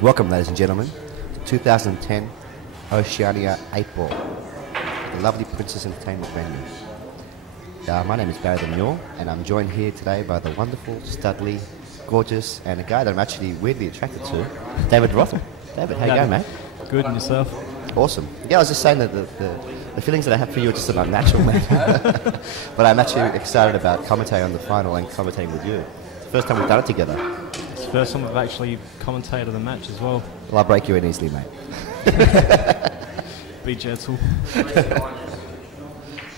Welcome, ladies and gentlemen, to 2010 Oceania 8 Ball, the lovely Princess Entertainment venue. My name is Barry the Mule, and I'm joined here today by the wonderful, studly, gorgeous, and a guy that I'm actually weirdly attracted to, David Rotham. David, how you going, mate? Good, and yourself? Awesome. Yeah, I was just saying that the feelings that I have for you are just about natural, mate. But I'm actually excited about commentating on the final and commentating with you. It's the first time we've done it together. It's the first time I've actually commentated the match as well. Well, I'll break you in easily, mate. Be gentle. And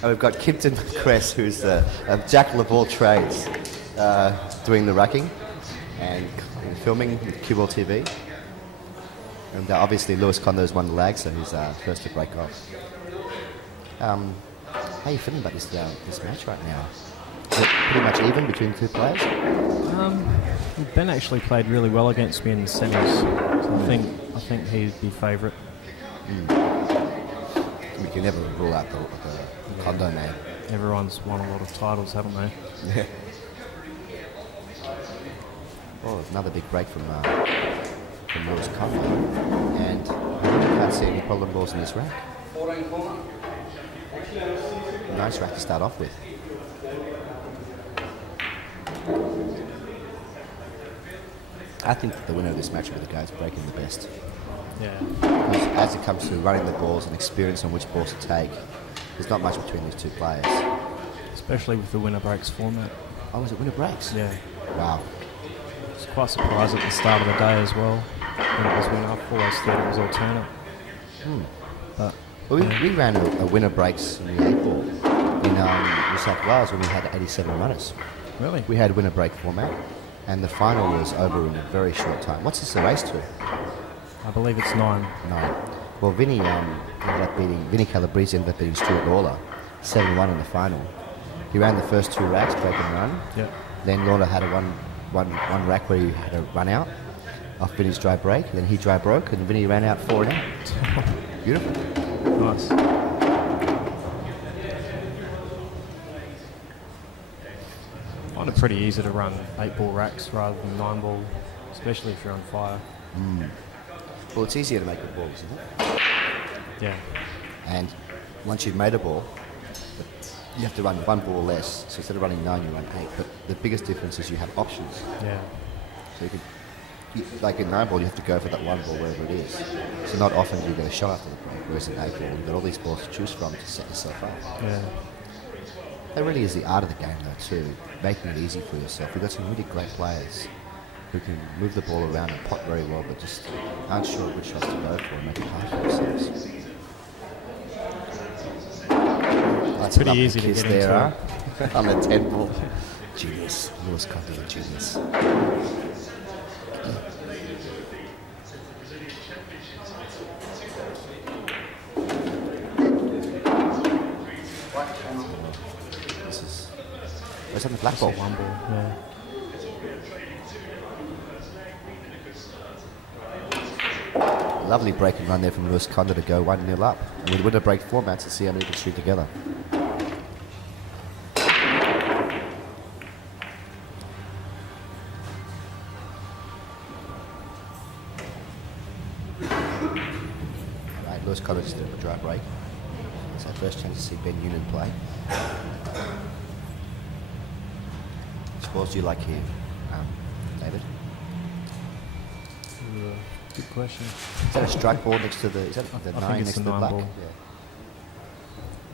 we've got Kipton Cress, who's a jack of all trades, doing the racking and filming with CueballTV. And obviously Lewis Condo's won the lag, so he's first to break off. How are you feeling about this match right now? Is it pretty much even between two players? Ben actually played really well against me in the semis, so I think he'd be favourite. We can never rule out the Condo man. Everyone's won a lot of titles, haven't they? Yeah. Oh, there's another big break from Lewis Condo, and I can't see any problem balls in this rack. Nice rack to start off with. I think that the winner of this match will be the guy who's breaking the best. Yeah. Because as it comes to running the balls and experience on which balls to take, there's not much between these two players. Especially with the winner breaks format. Oh, is it winner breaks? Yeah. Wow. It's quite surprised at the start of the day as well. When it was winner, I always thought it was alternate. But Well, we ran a winner breaks in the 8 ball in New South Wales when we had 87 runners. really, We had winner break format, and the final was over in a very short time. What's this a race to? I believe it's 9. No. Well, Vinny Calabrese ended up beating Stuart Lawler 7-1 in the final. He ran the first 2 racks, break and run. Yep. Then Lawler had a one rack where he had a run out off Vinny's dry break. Then he dry broke, and Vinny ran out 4 and out. Beautiful. Nice. I find it pretty easy to run 8 ball racks rather than 9 ball, especially if you're on fire. Well, it's easier to make a ball, isn't it? Yeah. And once you've made a ball, you have to run 1 ball less. So instead of running 9, you run 8. But the biggest difference is you have options. Yeah. So like in 9 ball, you have to go for that 1 ball wherever it is. So not often do you get a shot after the break. Whereas in 8 ball, you've got all these balls to choose from to set yourself up. Yeah. That really is the art of the game, though, too, making it easy for yourself. We've got some really great players who can move the ball around and pot very well, but just aren't sure which shots to go for and make it hard for themselves. That's pretty easy to get there, into. On the 10 ball. Genius. Lewis Condo, the genius. It's on the black ball. 1 ball, yeah. Lovely break and run there from Lewis Condo to go 1-0 up. And with winner break formats, to see how many can shoot together. Alright, Lewis Condo just did a dry break. It's our first chance to see Ben Nunan play. Which balls do you like here, David? Good question. Is that a strike ball next to the? Is that the I 9 think it's next to the the 9 black? ball. Yeah.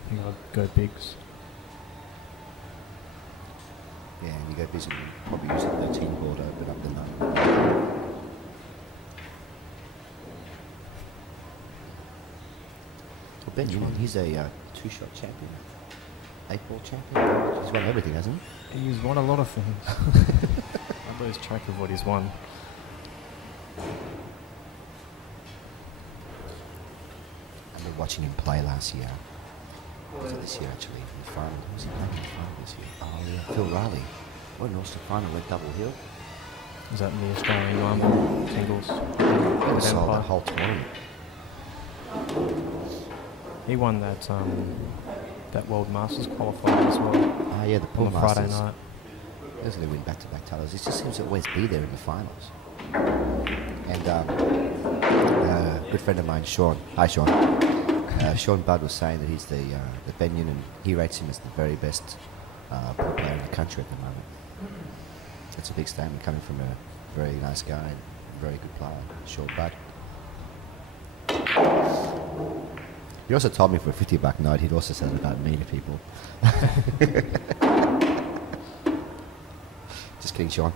I think I'd go bigs. Yeah, and you go busy. Probably use the 13 ball to open up the 9. Well, Ben Newman, he's a 2-shot champion, 8-ball champion. He's won everything, hasn't he? He's won a lot of things. I lose track of what he's won. I remember watching him play last year. Was it this year, actually? In the final. Was he playing in the final this year? Oh, yeah. Phil Riley. What an Ulster final. Went double hill. Was that in the Australian 9 ball singles? He was sold that whole tournament. He won that World Masters qualifier as well. Yeah, the Pool on the Friday Masters. night. He doesn't win back-to-back titles. He just seems to always be there in the finals. And a good friend of mine, Sean. Hi, Sean. Sean Budd was saying that he's the Ben Nunan. He rates him as the very best pool player in the country at the moment. That's a big statement coming from a very nice guy and very good player, Sean Budd. He also told me for a $50 note he'd also said it about me to people. Just kidding, Sean.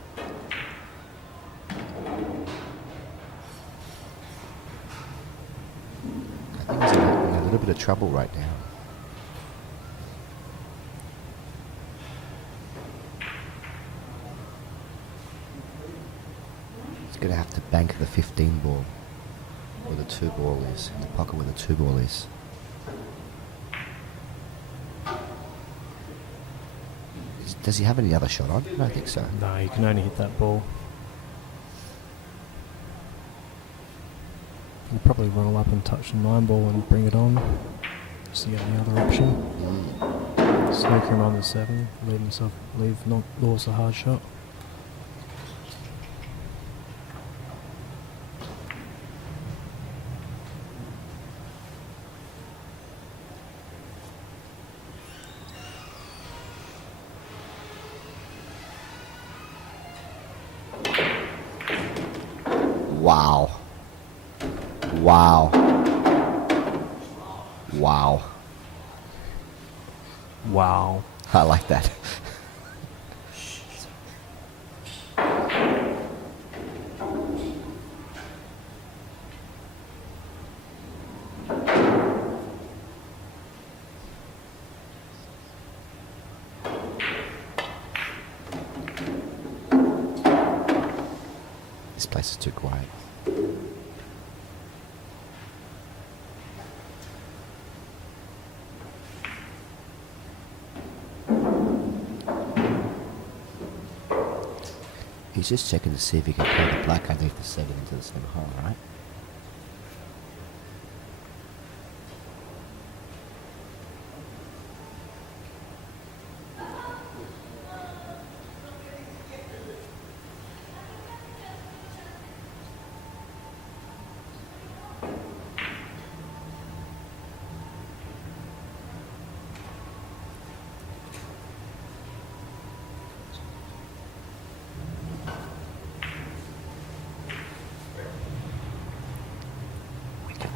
I think he's in a little bit of trouble right now. He's going to have to bank the 15 ball where the 2 ball is, in the pocket where the 2 ball is. Does he have any other shot on? I don't think so. No, you can only hit that ball. He'll probably roll up and touch the 9 ball and bring it on. Just to get the other option. Snooker him on the 7, leave Lewis a hard shot. Wow. Wow. Wow. Wow. I like that. This place is too quiet. He's just checking to see if he can play the black underneath the 7 into the same hole, right?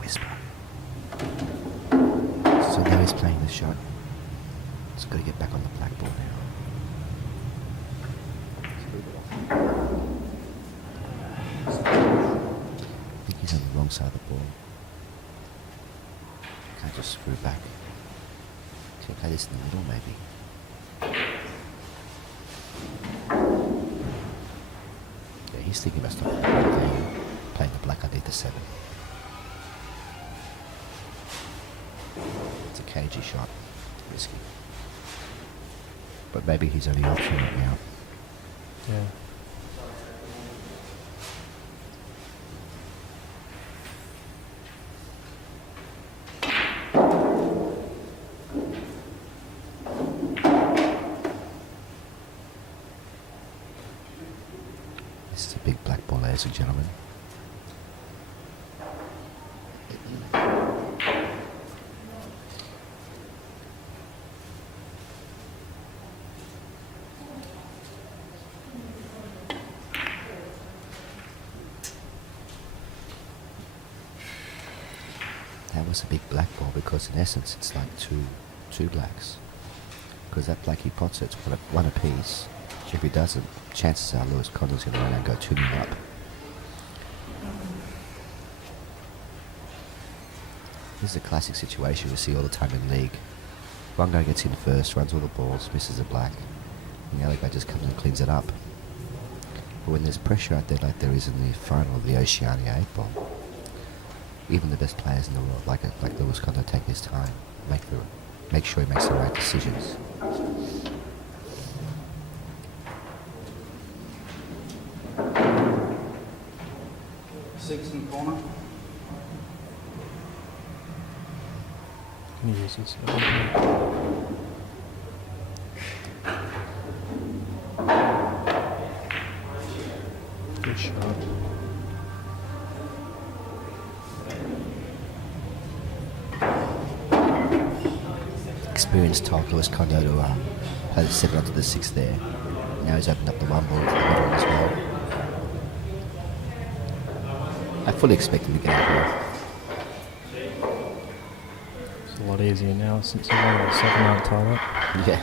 Whisper. So now he's playing the shot. He's got to get back on the black ball now. I think he's on the wrong side of the ball. Can't just screw back. Can play this in the middle, maybe. Yeah, he's thinking about stopping the whole thing, playing the black underneath the 7. It's a cagey shot, risky. But maybe he's only option right now. Yeah. This is a big black ball, ladies and gentlemen. That was a big black ball because in essence it's like two blacks. Because that black he pots it's one apiece. If he doesn't, chances are Lewis Condo's going to run out and go 2-0 up. This is a classic situation we see all the time in league. One guy gets in first, runs all the balls, misses a black, and the other guy just comes and cleans it up. But when there's pressure out there like there is in the final of the Oceania 8 ball, even the best players in the world, like Lewis Condo, take his time, make sure he makes the right decisions. Six in the corner. Can you use this? Good shot. experienced told Lewis Condo to play the 7 onto the 6 there. Now he's opened up the 1 ball to the middle as well. I fully expect him to get out here. It's a lot easier now since the 1 and the 7 aren't tied up. Yeah.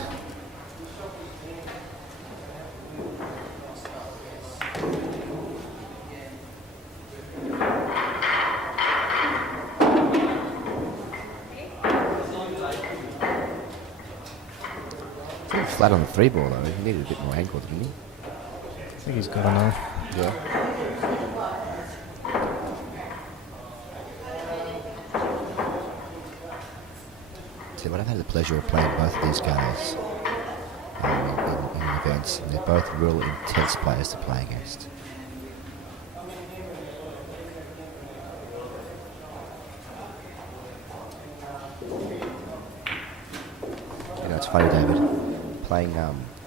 Flat on the 3 ball though. He needed a bit more ankle, didn't he? I think he's got enough. Yeah. See, but I've had the pleasure of playing both of these guys in events, and they're both real intense players to play against. You know, it's funny, David. Playing,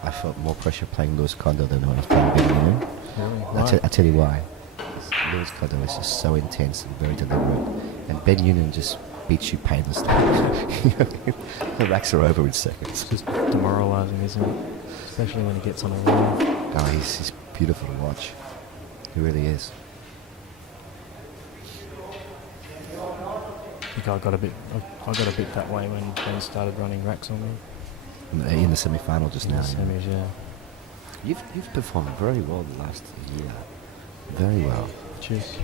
I felt more pressure playing Lewis Condo than when I was playing Ben Nunan. Really? Why? I'll tell you why. Lewis Condo is just so intense and very deliberate, and Ben Nunan just beats you painlessly. The racks are over in seconds. It's just demoralising, isn't it? Especially when he gets on a roll. Oh, he's beautiful to watch. He really is. I think I got a bit that way when Ben started running racks on me. In the semi-final just In now. the semis, yeah. You've performed very well the last year. Very well. Cheers.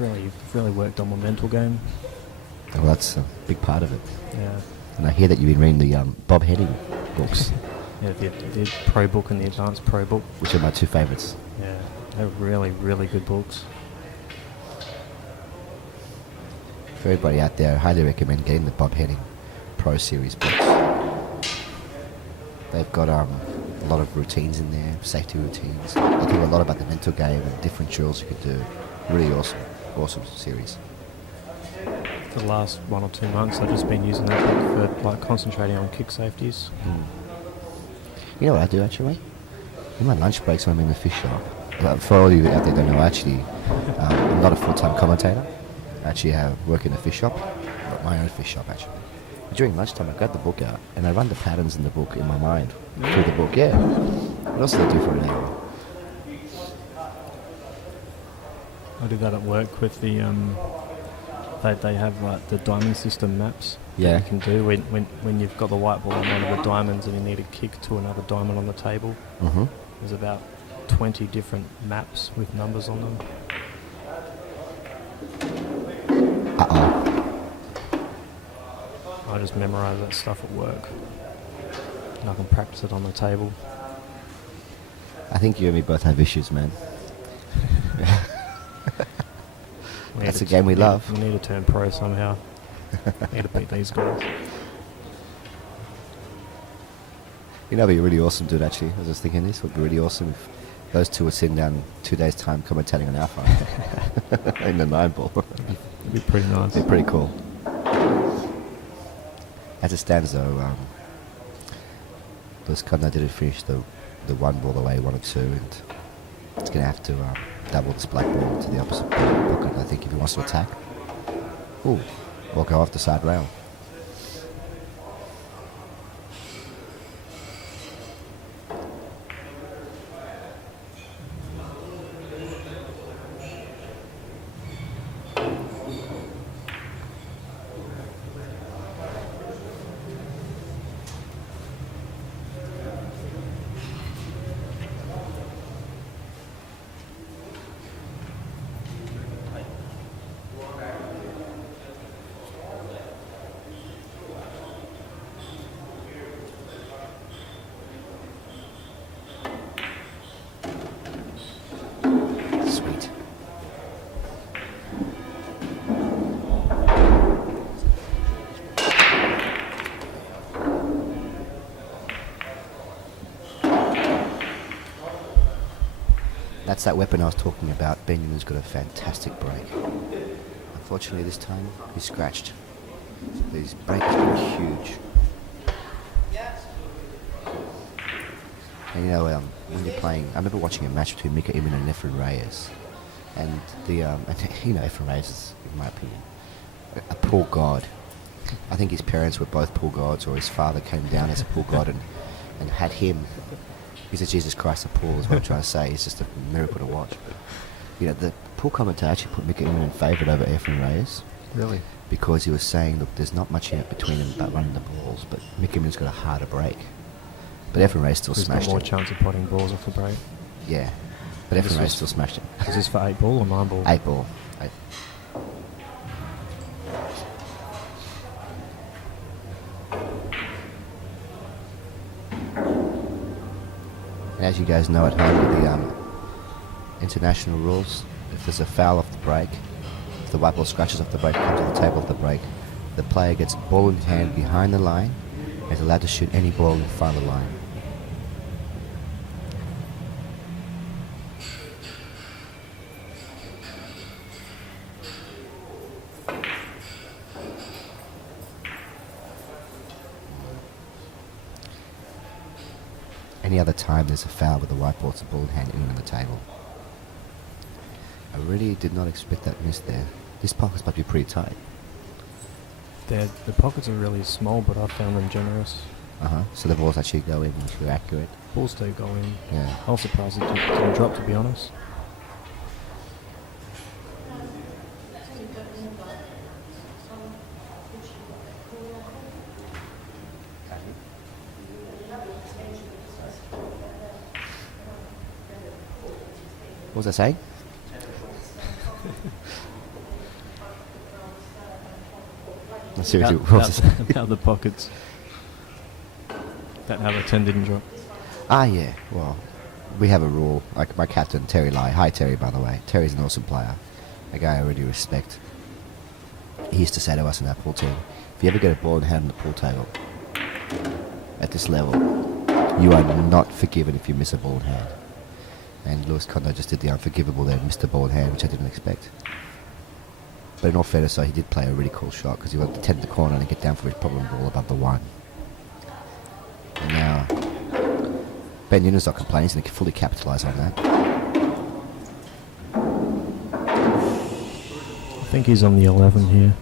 I've really worked on my mental game. Well, that's a big part of it. Yeah. And I hear that you've been reading the Bob Henning books, Yeah, the Pro Book and the Advanced Pro Book. which are my 2 favourites. Yeah, they're really, really good books. For everybody out there, I highly recommend getting the Bob Henning Pro Series books. They've got a lot of routines in there, safety routines. They do a lot about the mental game and different drills you can do. Really awesome series. For the last 1 or 2 months, I've just been using that book for concentrating on kick safeties. You know what I do actually? In my lunch breaks when I'm in the fish shop. For all of you out there that don't know, actually, I'm not a full-time commentator. I actually work in a fish shop, my own fish shop actually. During lunchtime, I grab the book out and I run the patterns in the book in my mind through the book. Yeah. What else do I do for an hour? I do that at work with the they have like the diamond system maps. Yeah. That you can do when you've got the white ball on one of the diamonds and you need a kick to another diamond on the table. Mm-hmm. There's about 20 different maps with numbers on them. Uh-oh. I just memorise that stuff at work. And I can practice it on the table. I think you and me both have issues, man. That's a game we love. We need to turn pro somehow. Need to beat these guys. You know, it'd be really awesome, dude, actually. I was just thinking this would be really awesome if those two were sitting down in 2 days' time commentating on our phone in the 9 ball. It'd be pretty nice. It'd be pretty cool. As it stands, though, Lewis Condo didn't finish the 1 ball the way he wanted to, and it's going to have to double this black ball to the opposite pocket, I think, if he wants to attack. Ooh, or go off the side rail. Sweet. That's that weapon I was talking about. Benjamin's got a fantastic break. Unfortunately, this time he's scratched. His break has been huge. And you know, when you're playing, I remember watching a match between Mika Iman and Efren Reyes, and and you know, Efren Reyes is, in my opinion, a poor god. I think his parents were both pool gods, or his father came down as a pool god and had him. He's a Jesus Christ of pool, is what I'm trying to say. It's just a miracle to watch. You know, the pool commentator actually put Mick Inman in favourite over Efren Reyes. Really? Because he was saying, look, there's not much in it between them but running the balls, but Mick Inman's got a harder break. But Efren Reyes still He's got smashed more it. chance of potting balls off the break. Yeah. But This Efren Reyes was- still smashed it. Is this for 8 ball or 9 ball? 8 ball. 8. And as you guys know at home with the international rules, if there's a foul off the break, if the white ball scratches off the break, comes to the table of the break, the player gets ball in hand behind the line and is allowed to shoot any ball in front of the line. Any other time there's a foul with the white ball, it's a ball in hand in on the table. I really did not expect that miss there. This pocket's about to be pretty tight. The pockets are really small, but I found them generous. So the balls actually go in, which are accurate. Balls do go in. Yeah. I was surprised it didn't drop, to be honest. What was I saying? Seriously, what was I saying? About the pockets. That how the 10 didn't drop. Ah, yeah. Well, we have a rule. Like my captain, Terry Lai. Hi, Terry, by the way. Terry's an awesome player. A guy I really respect. He used to say to us in our pool team, if you ever get a ball in hand on the pool table, at this level, you are not forgiven if you miss a ball in hand. And Lewis Condo just did the unforgivable there, missed the ball in hand, which I didn't expect. But in all fairness, though, he did play a really cool shot because he wanted to tend the corner and get down for his problem ball above the 1. And now, Ben Nunan's not complaining, he's going to fully capitalise on that. I think he's on the 11 here.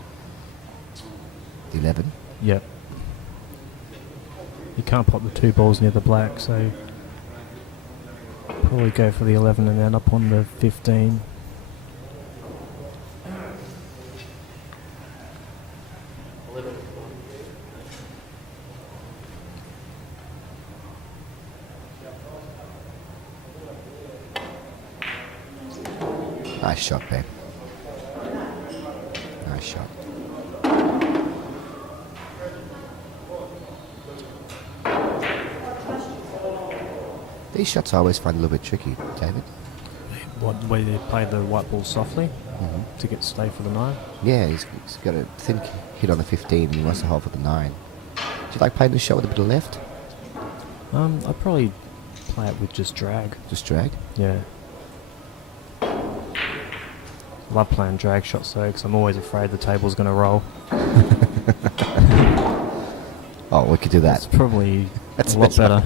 The 11. Yep. You can't pop the 2 balls near the black, so probably go for the 11 and end up on the 15. Nice shot, Ben. Nice shot. These shots I always find a little bit tricky, David. Where they play the white ball softly to get stay for the 9. Yeah, he's got a thin hit on the 15 and he wants to hold for the 9. Do you like playing the shot with a bit of left? I'd probably play it with just drag. Just drag? Yeah. Love playing drag shots though, because I'm always afraid the table's going to roll. Oh, we could do that. It's probably That's a lot better.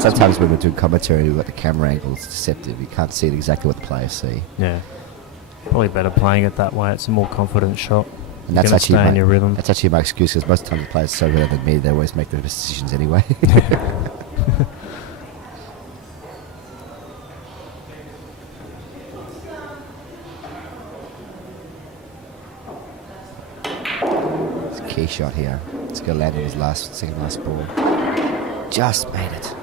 Sometimes when we're doing commentary, we've got the camera angle, it's deceptive. You can't see exactly what the players see. Yeah. Probably better playing it that way. It's a more confident shot. And that's You're gonna actually stay in your rhythm. That's actually my excuse because most times the players are so better than me, they always make the best decisions anyway. It's a key shot here. It's going to land on his second last ball. Just made it.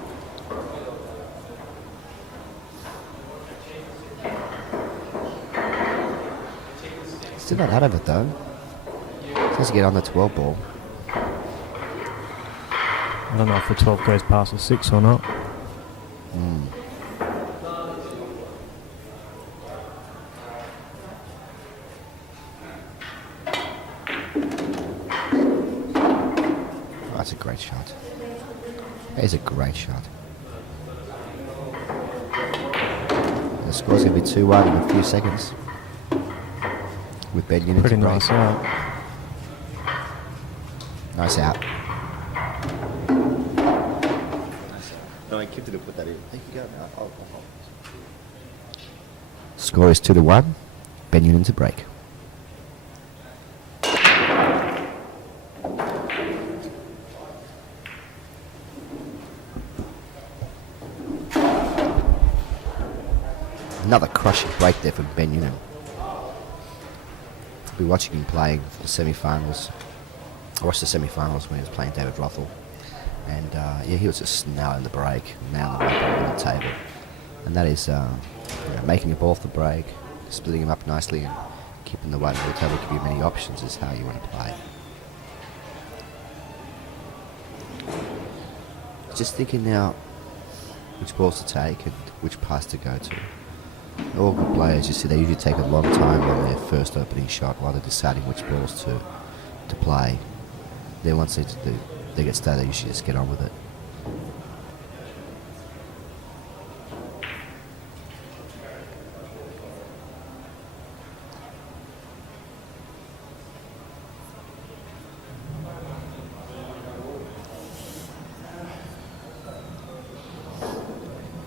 Still not out of it though. Has to get on the 12 ball. I don't know if the 12 goes past the 6 or not. Oh, that's a great shot. That is a great shot. The score's going to be 2-1 in a few seconds. With Ben Nunnan Pretty to break. nice out. Nice out. No, I kept it to put that in. Thank you, go. Score is 2-1. Ben Nunnan to break. Another crushing break there from Ben Nunan. I've been watching him playing for the semi-finals. I watched the semi-finals when he was playing David Rothel. And he was just nailing the break, nailing the ball on the table. And that is making a ball off the break, splitting him up nicely, and keeping the weight on the table, give you many options is how you want to play. Just thinking now which balls to take and which pass to go to. All good players, you see, they usually take a long time on their first opening shot while they're deciding which balls to play. Then once they get started, they usually just get on with it.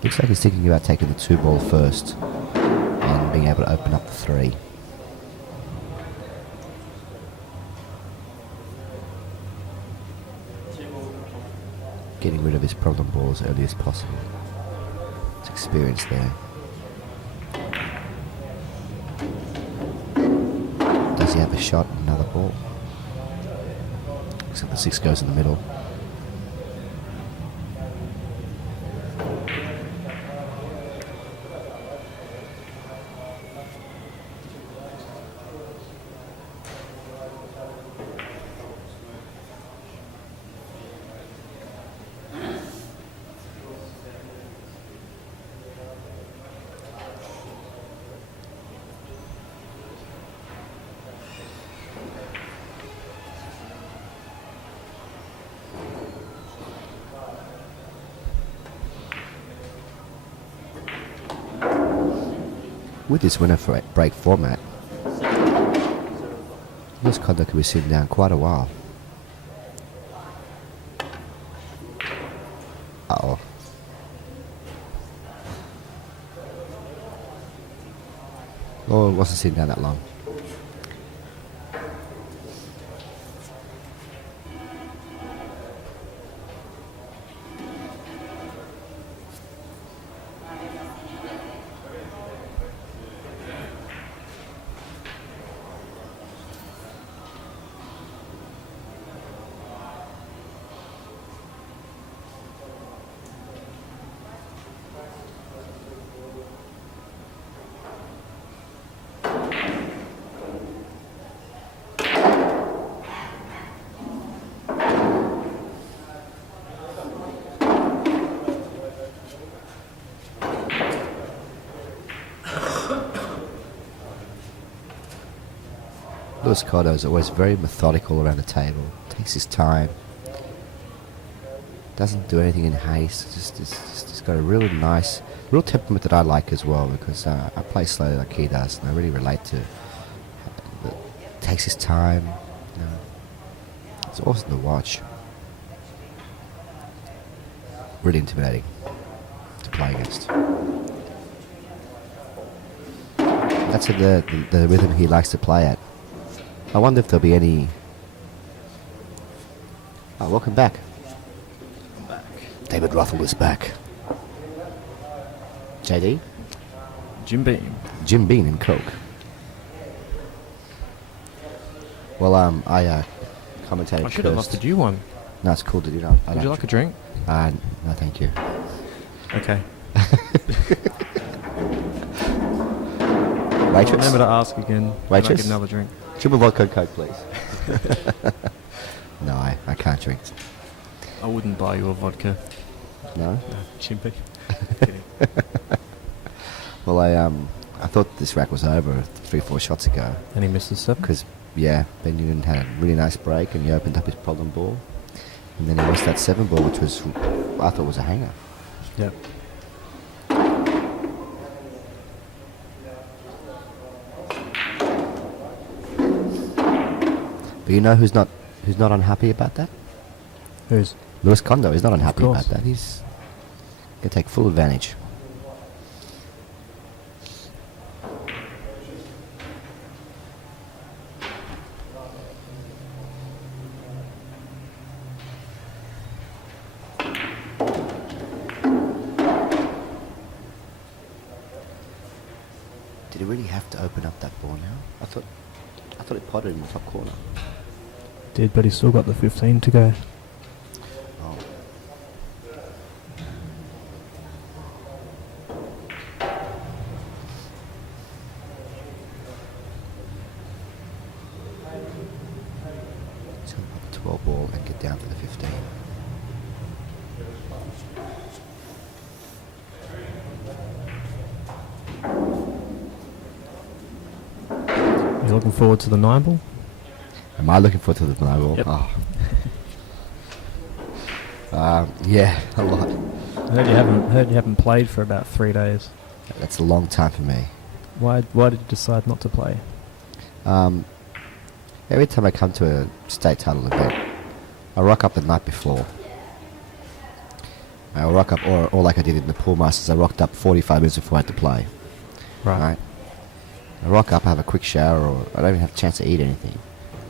Looks like he's thinking about taking the 2-ball first and being able to open up the 3. Getting rid of his problem ball as early as possible. It's experience there. Does he have a shot at another ball? Looks like the 6 goes in the middle. With this winner break format, this Condo could be sitting down quite a while. Uh-oh. Oh, it wasn't sitting down that long. Condo is always very methodical around the table. Takes his time. Doesn't do anything in haste. Just got a really nice, real temperament that I like as well, because I play slowly like he does, and I really relate to. Takes his time. It's awesome to watch. Really intimidating to play against. That's the rhythm he likes to play at. I wonder if there'll be any... Oh, welcome back. David Rothel is back. JD? Jim Beam. Jim Beam and Coke. Well, I commentated. I should have offered you one. No, it's cool to do that. Would you like a drink? No, thank you. Okay. Waitress? Remember to ask again. Waitress? Can I get another drink? Triple vodka and Coke, please. No, I can't drink. I wouldn't buy you a vodka. No? No, Chimpy. Kidding. Well, I thought this rack was over 3-4 shots ago. And he missed the 7? Because, Ben Nunan had a really nice break and he opened up his problem ball. And then he missed that 7 ball, which was, I thought was a hanger. Yep. But you know who's not unhappy about that? Who's? Lewis Condo is not unhappy course. about that. He's going to take full advantage. really have to open up that ball now? I thought it potted in the top corner. Did, but he's still got the 15 to go. Oh. He's going to put the 12 ball and get down to the 15. You looking forward to the 9 ball? Am I looking forward to the 9 ball? Yep. Oh. Yeah, a lot. Heard you haven't played for about 3 days. That's a long time for me. Why did you decide not to play? Every time I come to a state title event, I rock up the night before. I rock up, or like I did in the Pool Masters, I rocked up 45 minutes before I had to play. Right? I rock up, I have a quick shower, or I don't even have a chance to eat anything.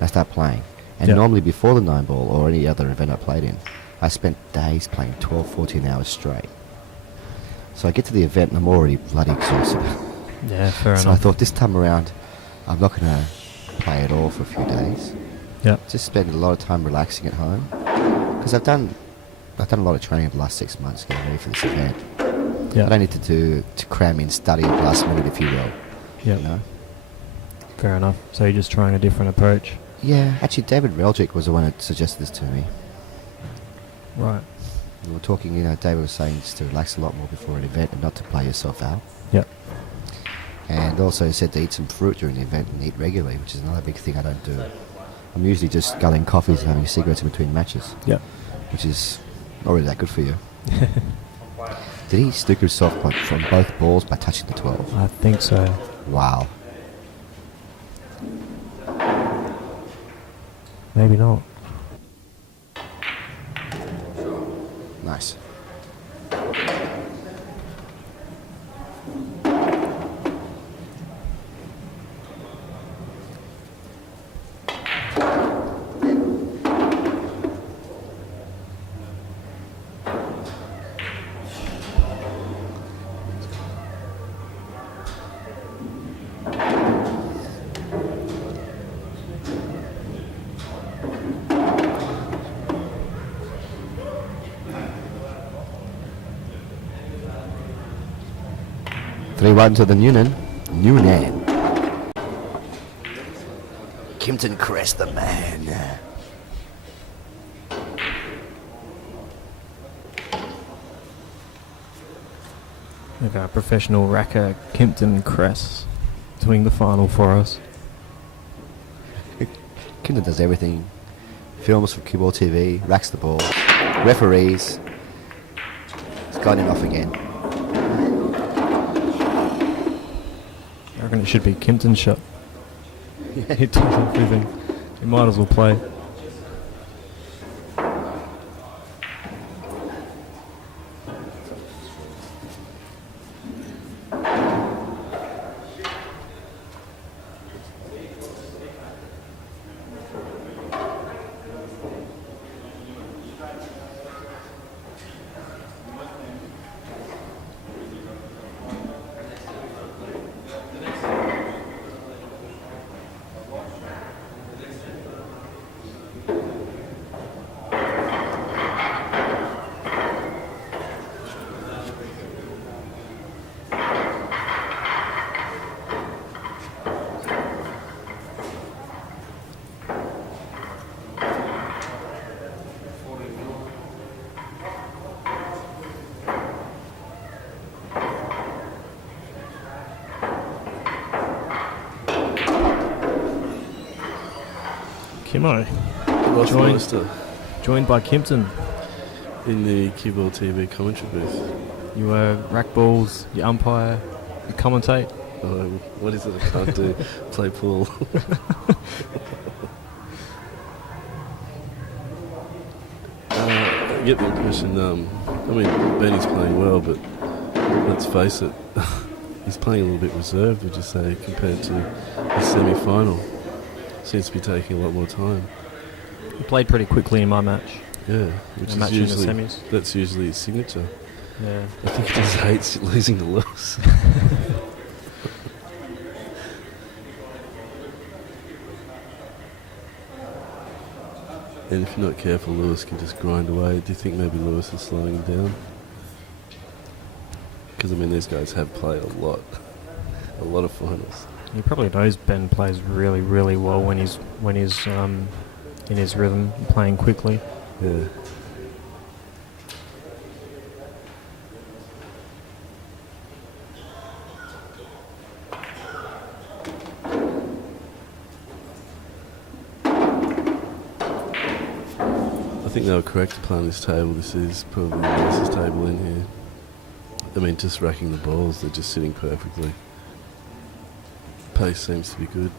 I start playing. And normally before the 9 ball or any other event I played in, I spent days playing 12, 14 hours straight. So I get to the event and I'm already bloody exhausted. Yeah, fair So enough. I thought this time around, I'm not going to play at all for a few days. Yeah. Just spend a lot of time relaxing at home. Because I've done a lot of training over the last 6 months getting ready for this event. Yeah. I don't need to cram in study at the last minute, if you will. Yeah. You know? Fair enough. So you're just trying a different approach. Yeah, actually David Reljic was the one that suggested this to me. Right. We were talking, David was saying just to relax a lot more before an event and not to play yourself out. Yep. And also said to eat some fruit during the event and eat regularly, which is another big thing I don't do. I'm usually just gulling coffees and having cigarettes in between matches. Yep. Which is not really that good for you. Did he stick himself from both balls by touching the 12? I think so. Wow. Maybe not. Nice. Three one to the Nunan. Kimpton Crest, the man. We've got professional racker Kimpton Cress doing the final for us. Kimpton does everything. Films for CueballTV, racks the ball, referees. It's gone in off again. I reckon it should be Kimpton's shot. He does everything. He might as well play. Kimo, joined by Kimpton. In the CueballTV commentary booth. You rack balls, you umpire, you commentate. What is it I can't do? Play pool. I get the impression, Benny's playing well, but let's face it, he's playing a little bit reserved, would you say, compared to the semi-final. Seems to be taking a lot more time. He played pretty quickly in my match. Yeah, which The is match in the usually semis. that's usually his signature. Yeah. I think he just hates losing to Lewis. And if you're not careful, Lewis can just grind away. Do you think maybe Lewis is slowing him down? Because, I mean, these guys have played a lot of finals. He probably knows Ben plays really, really well when he's in his rhythm, playing quickly. Yeah. I think they were correct to play on this table. This is probably the nicest table in here. I mean, just racking the balls, they're just sitting perfectly. Pace seems to be good.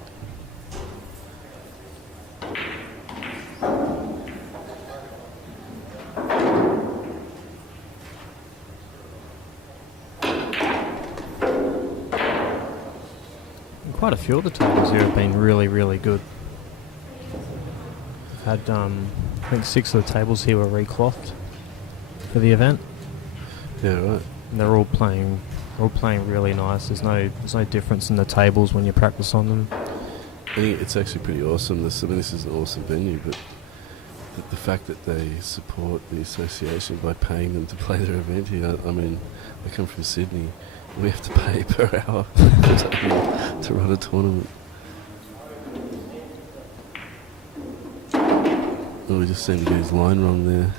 Quite a few of the tables here have been really, really good. I've had, I think 6 of the tables here were reclothed for the event. Yeah, right. And they're all playing really nice. There's no difference in the tables when you practice on them. I think it's actually pretty awesome. I mean, this is an awesome venue, but the fact that they support the association by paying them to play their event here. I mean, I come from Sydney. We have to pay per hour to run a tournament. Oh, we just seem to get his line wrong there.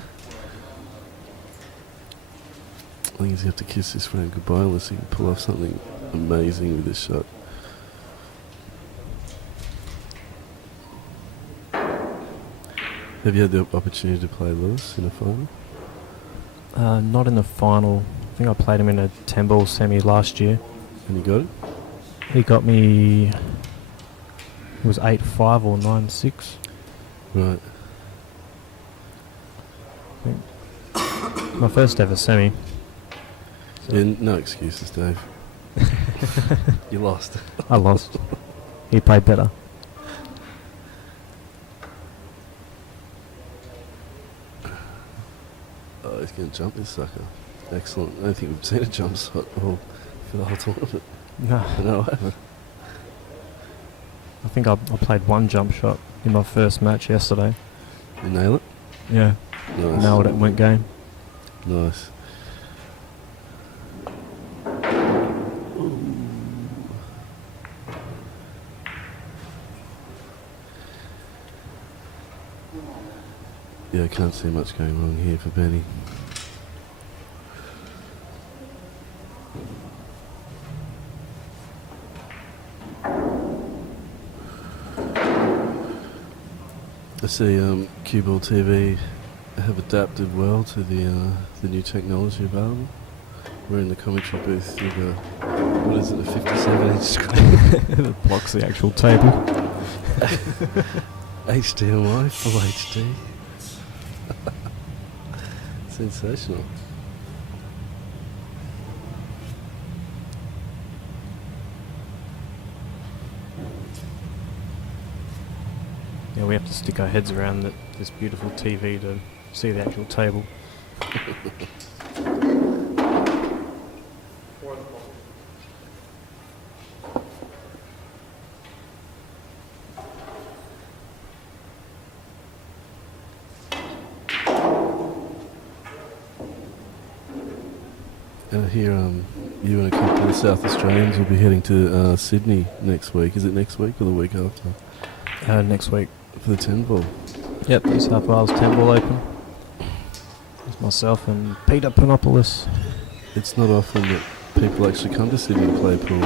I think he's going to have to kiss his friend goodbye unless he can pull off something amazing with this shot. Have you had the opportunity to play Lewis in a final? Not in the final. I think I played him in a 10-ball semi last year. And you got it? He got me... It was 8-5 or 9-6. Right. I think. My first ever semi. So Yeah, no excuses, Dave. You lost. I lost. He played better. Oh, he's going to jump this sucker. Excellent. I don't think we've seen a jump shot for the whole tournament. No. No, I haven't. I think I played one jump shot in my first match yesterday. You nail it? Yeah. Nice. Nailed it and went game. Nice. Yeah, I can't see much going wrong here for Benny. I see CueballTV have adapted well to the new technology available. We're in the commentary booth with what is it, a 57-inch screen? It blocks the actual table. HDMI, full HD. Sensational. Yeah, we have to stick our heads around this beautiful TV to see the actual table. And I hear you and a couple of South Australians will be heading to Sydney next week. Is it next week or the week after? Next week. For the 10 ball. Yep, New South Wales 10-ball open. It's myself and Peter Panopoulos. It's not often that people actually come to Sydney to play pool.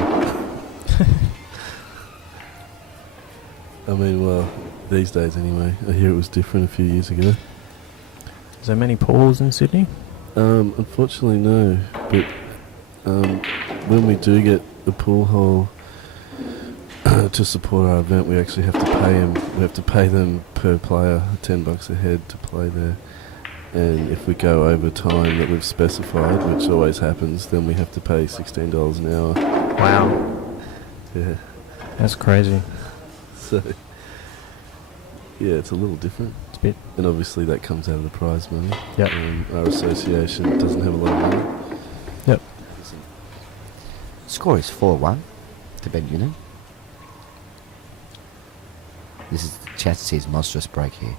I mean, well, these days anyway. I hear it was different a few years ago. Is there many pools in Sydney? Unfortunately, no. But when we do get a pool hole to support our event, we actually have to pay them. We have to pay them per player $10 a head to play there. And if we go over time that we've specified, which always happens, then we have to pay $16 an hour. Wow. Yeah. That's crazy. So, yeah, it's a little different. It's a bit. And obviously that comes out of the prize money. Yep. Our association doesn't have a lot of money. Yep. Score is 4-1 to Ben Nunan. This is the chance to see his monstrous break here.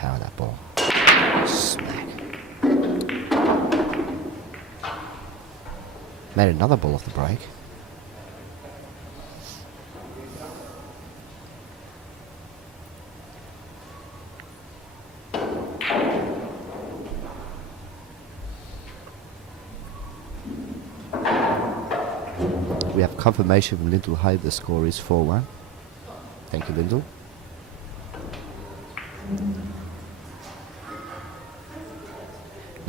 power that ball. Smack. Made another ball off the break. We have confirmation from Lyndall Hyde the score is 4-1. Thank you, Lyndall.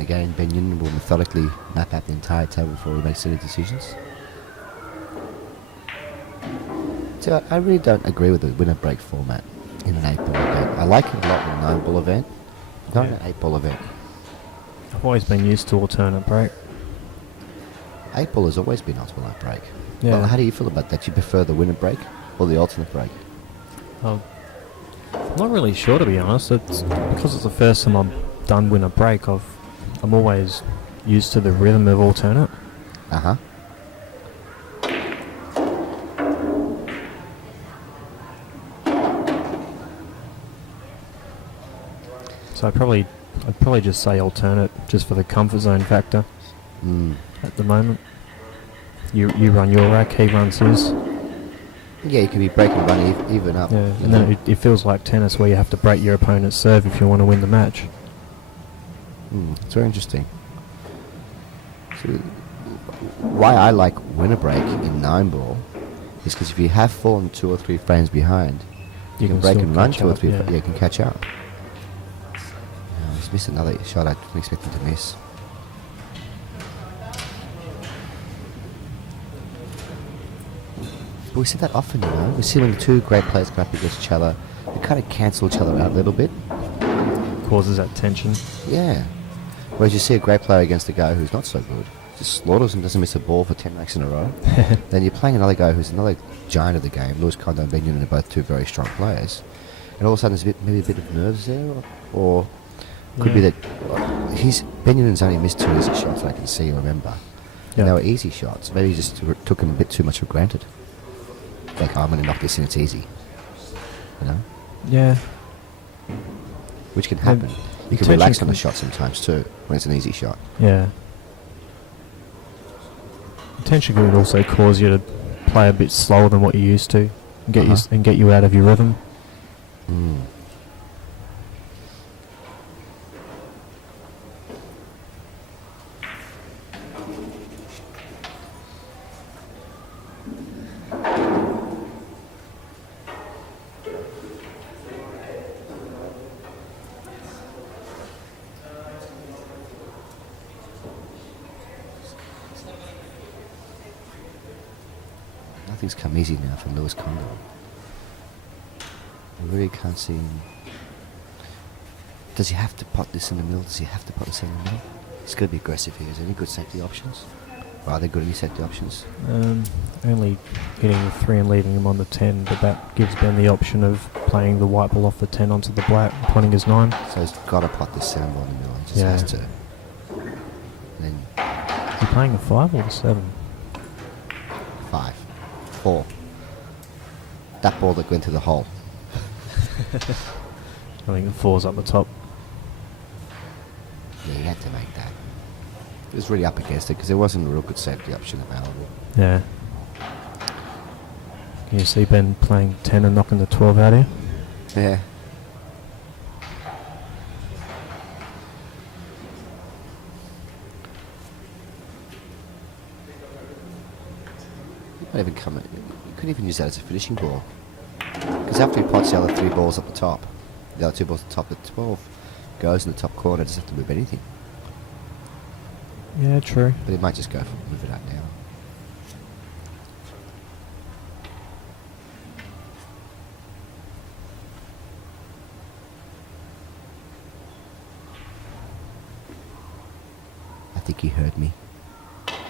Again, Ben Nunan will methodically map out the entire table before he makes any decisions. So I really don't agree with the winner break format in an 8-ball event. I like it a lot in a 9-ball event, not in an 8-ball event. I've always been used to alternate break. 8-ball has always been alternate break. Yeah. Well, how do you feel about that? Do you prefer the winner break or the alternate break? I'm not really sure, to be honest. It's because it's the first time I've done winner break. I'm always used to the rhythm of alternate. Uh-huh. So I'd probably just say alternate, just for the comfort zone factor. At the moment. You run your rack, he runs his. Yeah, you can be breaking run even up. Yeah, and then it feels like tennis where you have to break your opponent's serve if you want to win the match. It's very interesting. So, why I like winner break in 9-ball is because if you have fallen 2 or 3 frames behind, you can break still and run catch 2 or up, 3 yeah. you can catch up. He's missed another shot I didn't expect him to miss. But we see that often, you know. We see when 2 great players come up against each other, they kind of cancel each other out a little bit. Causes that tension. Yeah. Whereas you see a great player against a guy who's not so good, just slaughters and doesn't miss a ball for 10 racks in a row. Then you're playing another guy who's another giant of the game. Lewis Condo and Ben Nunan are both 2 very strong players. And all of a sudden there's maybe a bit of nerves there, or could be that Ben Nunan's only missed 2 easy shots I can see and remember. Yeah. And they were easy shots. Maybe he just took him a bit too much for granted. Like, I'm going to knock this in, it's easy. You know? Yeah. Which can happen. You can tension relax on a can- shot sometimes too, when it's an easy shot. Yeah. Tension could also cause you to play a bit slower than what you used to, and get you out of your rhythm. Nothing's come easy now from Lewis Condo. I really can't see him. Does he have to pot this in the middle? Does he have to pot this in the middle? He's going to be aggressive here. Is there any good safety options? Or are there good any safety options? Only hitting the 3 and leaving him on the 10, but that gives Ben the option of playing the white ball off the 10 onto the black and potting his 9. So he's got to pot this 7 ball in the middle. He just Yeah. has to. And then Is he playing the 5 or the 7? 5, 4. That ball that went to the hole. I think the 4's up the top. Yeah, he had to make that. It was really up against it because there wasn't a real good safety option available. Yeah. Can you see Ben playing 10 and knocking the 12 out here? Yeah. You might even you could even use that as a finishing ball. Because after he pots the other 3 balls up the top, the other 2 balls at the top, the 12 goes in the top corner, doesn't have to move anything. Yeah, true. But he might just go for move it up now. I think he heard me.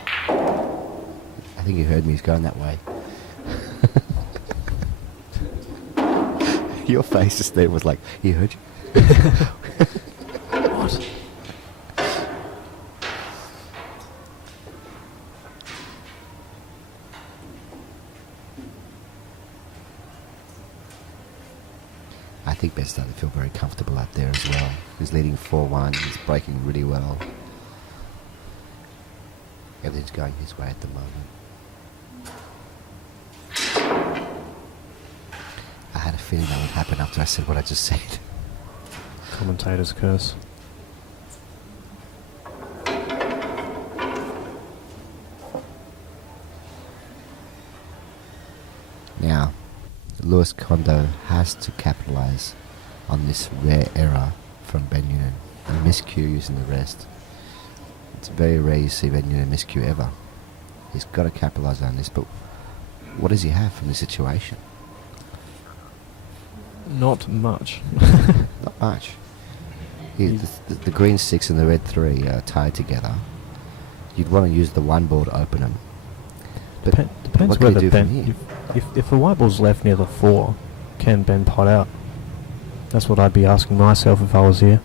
I think he heard me. He's going that way. Your face just then was like, he heard you. What? I think Ben's starting to feel very comfortable out there as well. He's leading 4-1. He's breaking really well. Everything's going his way at the moment. I had a feeling that would happen after I said what I just said. Commentator's curse. Now, Lewis Condo has to capitalise on this rare error from Ben Nunan. A miscue using the rest. It's very rare you see Ben Nunan miscue ever. He's got to capitalise on this, but what does he have from this situation? Not much. Not much. The green 6 and the red 3 are tied together. You'd want to use the 1 ball to open them. But Depends what can you whether do from here? Ben... If the white ball's left near the 4, can Ben pot out? That's what I'd be asking myself if I was here.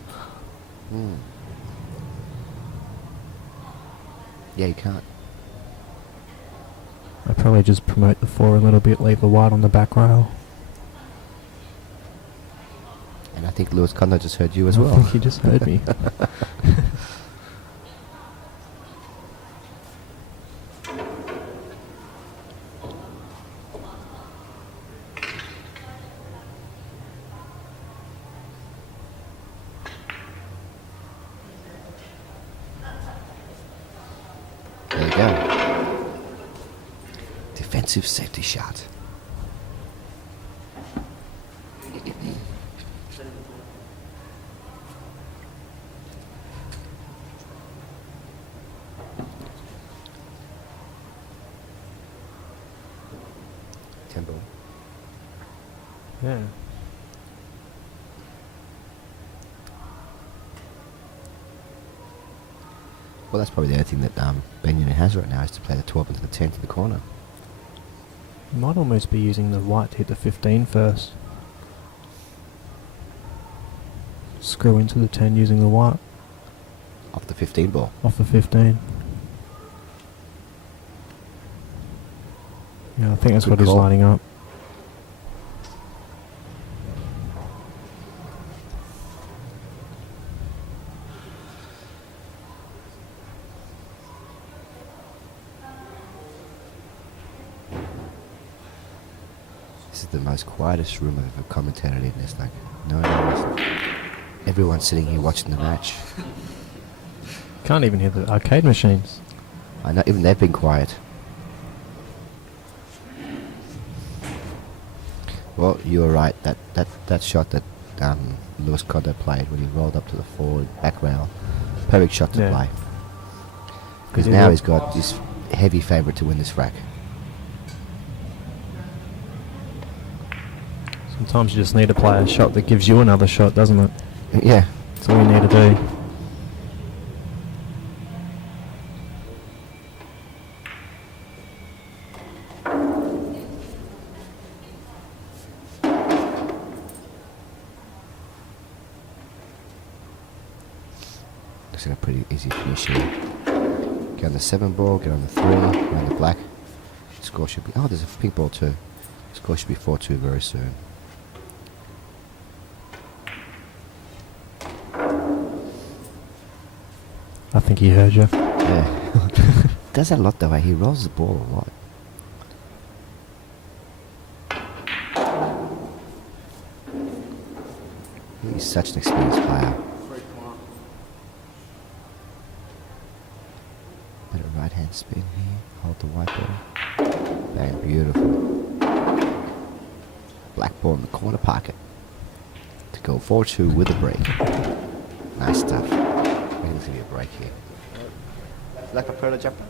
Yeah, you can't. I'd probably just promote the 4 a little bit, leave the white on the back rail. And I think Lewis Condo just heard you as I well. think he just heard me. There you go. Defensive safety shot. Temple. Yeah. Well, that's probably the only thing that Ben Nunan has right now is to play the 12 into the 10 to the corner. You might almost be using the white to hit the 15 first. Screw into the 10 using the white. Off the 15 ball. Off the 15. Yeah, I think that's Good what he's call. lining up. This is the most quietest room I've ever commentated in. There's like no noise. Everyone's sitting here watching the match. Can't even hear the arcade machines. I know, even they've been quiet. Well, you were right. That shot that Lewis Condo played when he rolled up to the forward back rail, perfect shot to Yeah. play. Because He now did. he's got this heavy favourite to win this rack. Sometimes you just need to play a shot that gives you another shot, doesn't it? Yeah. That's all you need to do. Looks like a pretty easy finish here. Get on the 7 ball, get on the 3, get on the black. Score should be... Oh, there's a pink ball too. Score should be 4-2 very soon. I think he heard you. Yeah. Does that a lot though, eh? He rolls the ball a lot. He's such an experienced player. Bit of right hand spin here. Hold the white ball. Bang, beautiful. Black ball in the corner pocket. To go 4-2 with a break. Nice stuff. I think there's going to be a break here. Like a proto jumper?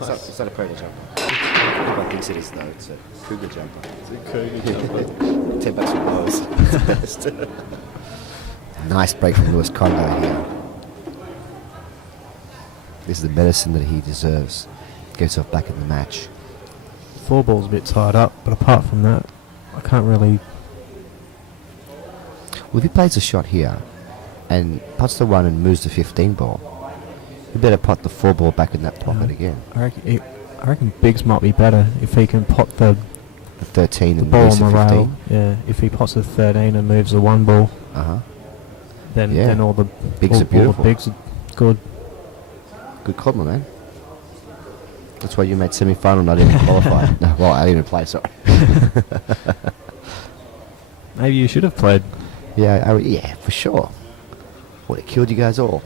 It's not a proto jumper. Everyone thinks it is though. It's a cougar jumper. It's a cougar jumper. $10 for those. Nice break from Lewis Condo here. This is the medicine that he deserves. Get himself back in the match. 4 ball's a bit tied up, but apart from that, I can't really... Well, if he plays a shot here and puts the 1 and moves the 15 ball, you better pot the 4 ball back in that pocket again. I reckon Biggs might be better if he can pot the the 13 The and ball Lewis on at the 15. rail. Yeah, if he pots a 13 and moves the one ball, Uh-huh. then Yeah. all the Bigs are all the beautiful. bigs are good. Good call, my man. That's why you made semi-final, not even qualified. No, well, I didn't even play, sorry. Maybe you should have played. Yeah, yeah, for sure. Would have killed you guys all.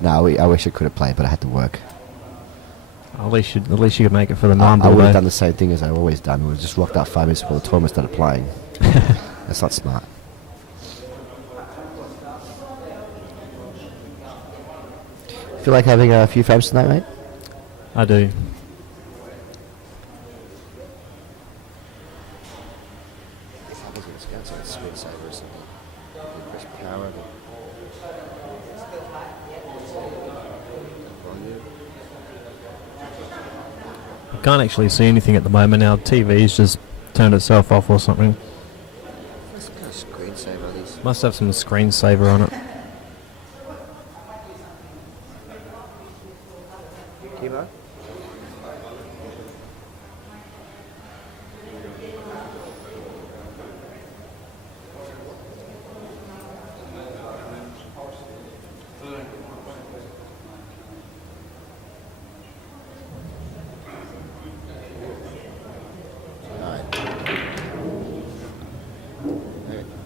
No, I wish I could have played, but I had to work. At least you could make it for the I nine ball. would have though. done the same thing as I've always done. I would have just rocked up 5 minutes before the tournament started playing. That's not smart. Feel like having a few frames tonight, mate? I do. I can't actually see anything at the moment. Our TV's just turned itself off or something. Screensaver, these. Must have some screensaver on it. Kimo?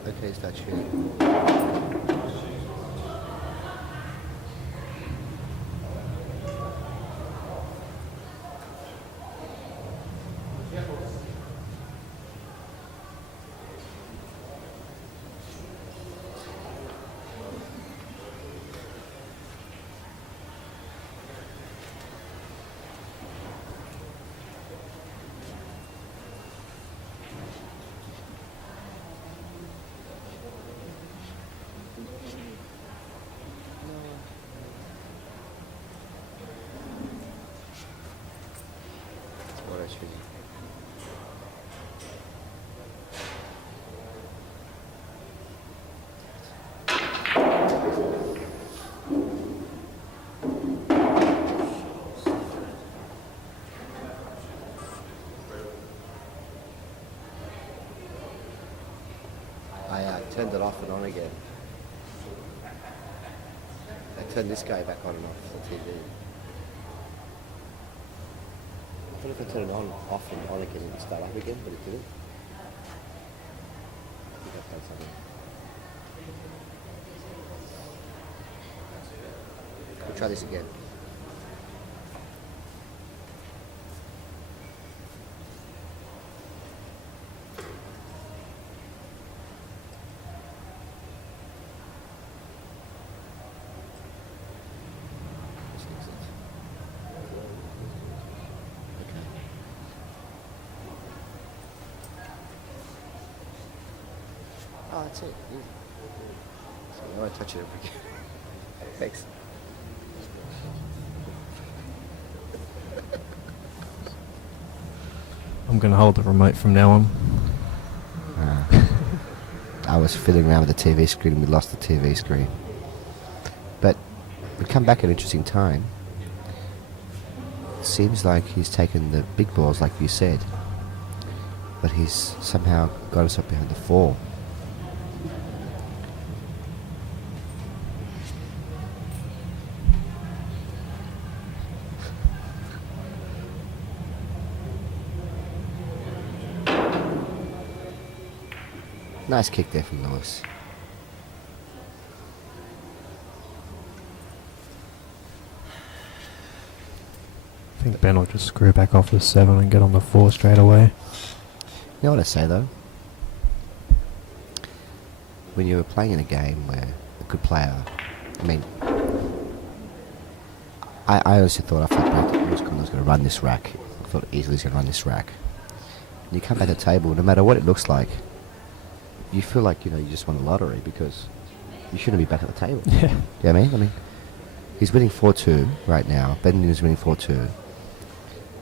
Okay, start shooting. What else shooting? I turned it off and on again. I turned this guy back on and off the TV. I thought if I turn it on, off and on again, it would start up again, but it didn't. I think I've done something. We'll try this again. Let's fix it. Okay. Oh, that's it. Easy. So I want to touch it over again. Thanks. I'm going to hold the remote from now on. I was fiddling around with the TV screen and we lost the TV screen. But we come back at an interesting time. It seems like he's taken the big balls like you said. But he's somehow got us up behind the 4. Nice kick there from Lewis. I think Ben will just screw back off the 7 and get on the 4 straight away. You know what I say though? When you're playing in a game where a good player, I mean, I honestly thought after the break that Lewis Condo's going to run this rack. I thought easily he's going to run this rack. And you come back to the table, no matter what it looks like, you feel like, you know, you just won the lottery because you shouldn't be back at the table. Yeah. You know what I mean? He's winning 4-2 right now. Ben is winning 4-2.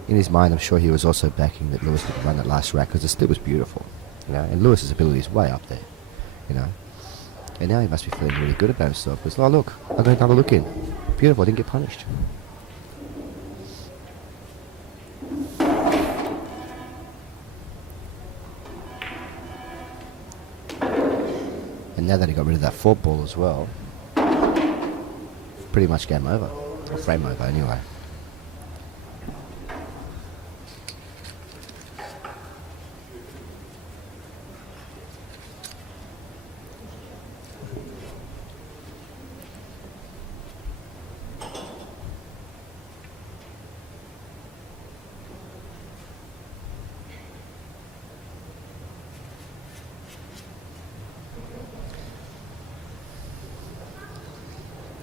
In his mind, I'm sure he was also backing that Lewis could run that last rack because the split was beautiful, you know. And Lewis's ability is way up there, you know. And now he must be feeling really good about himself because, oh look, I got another look in. Beautiful, I didn't get punished. now that he got rid of that 4-ball as well, pretty much game over. Or frame over, anyway.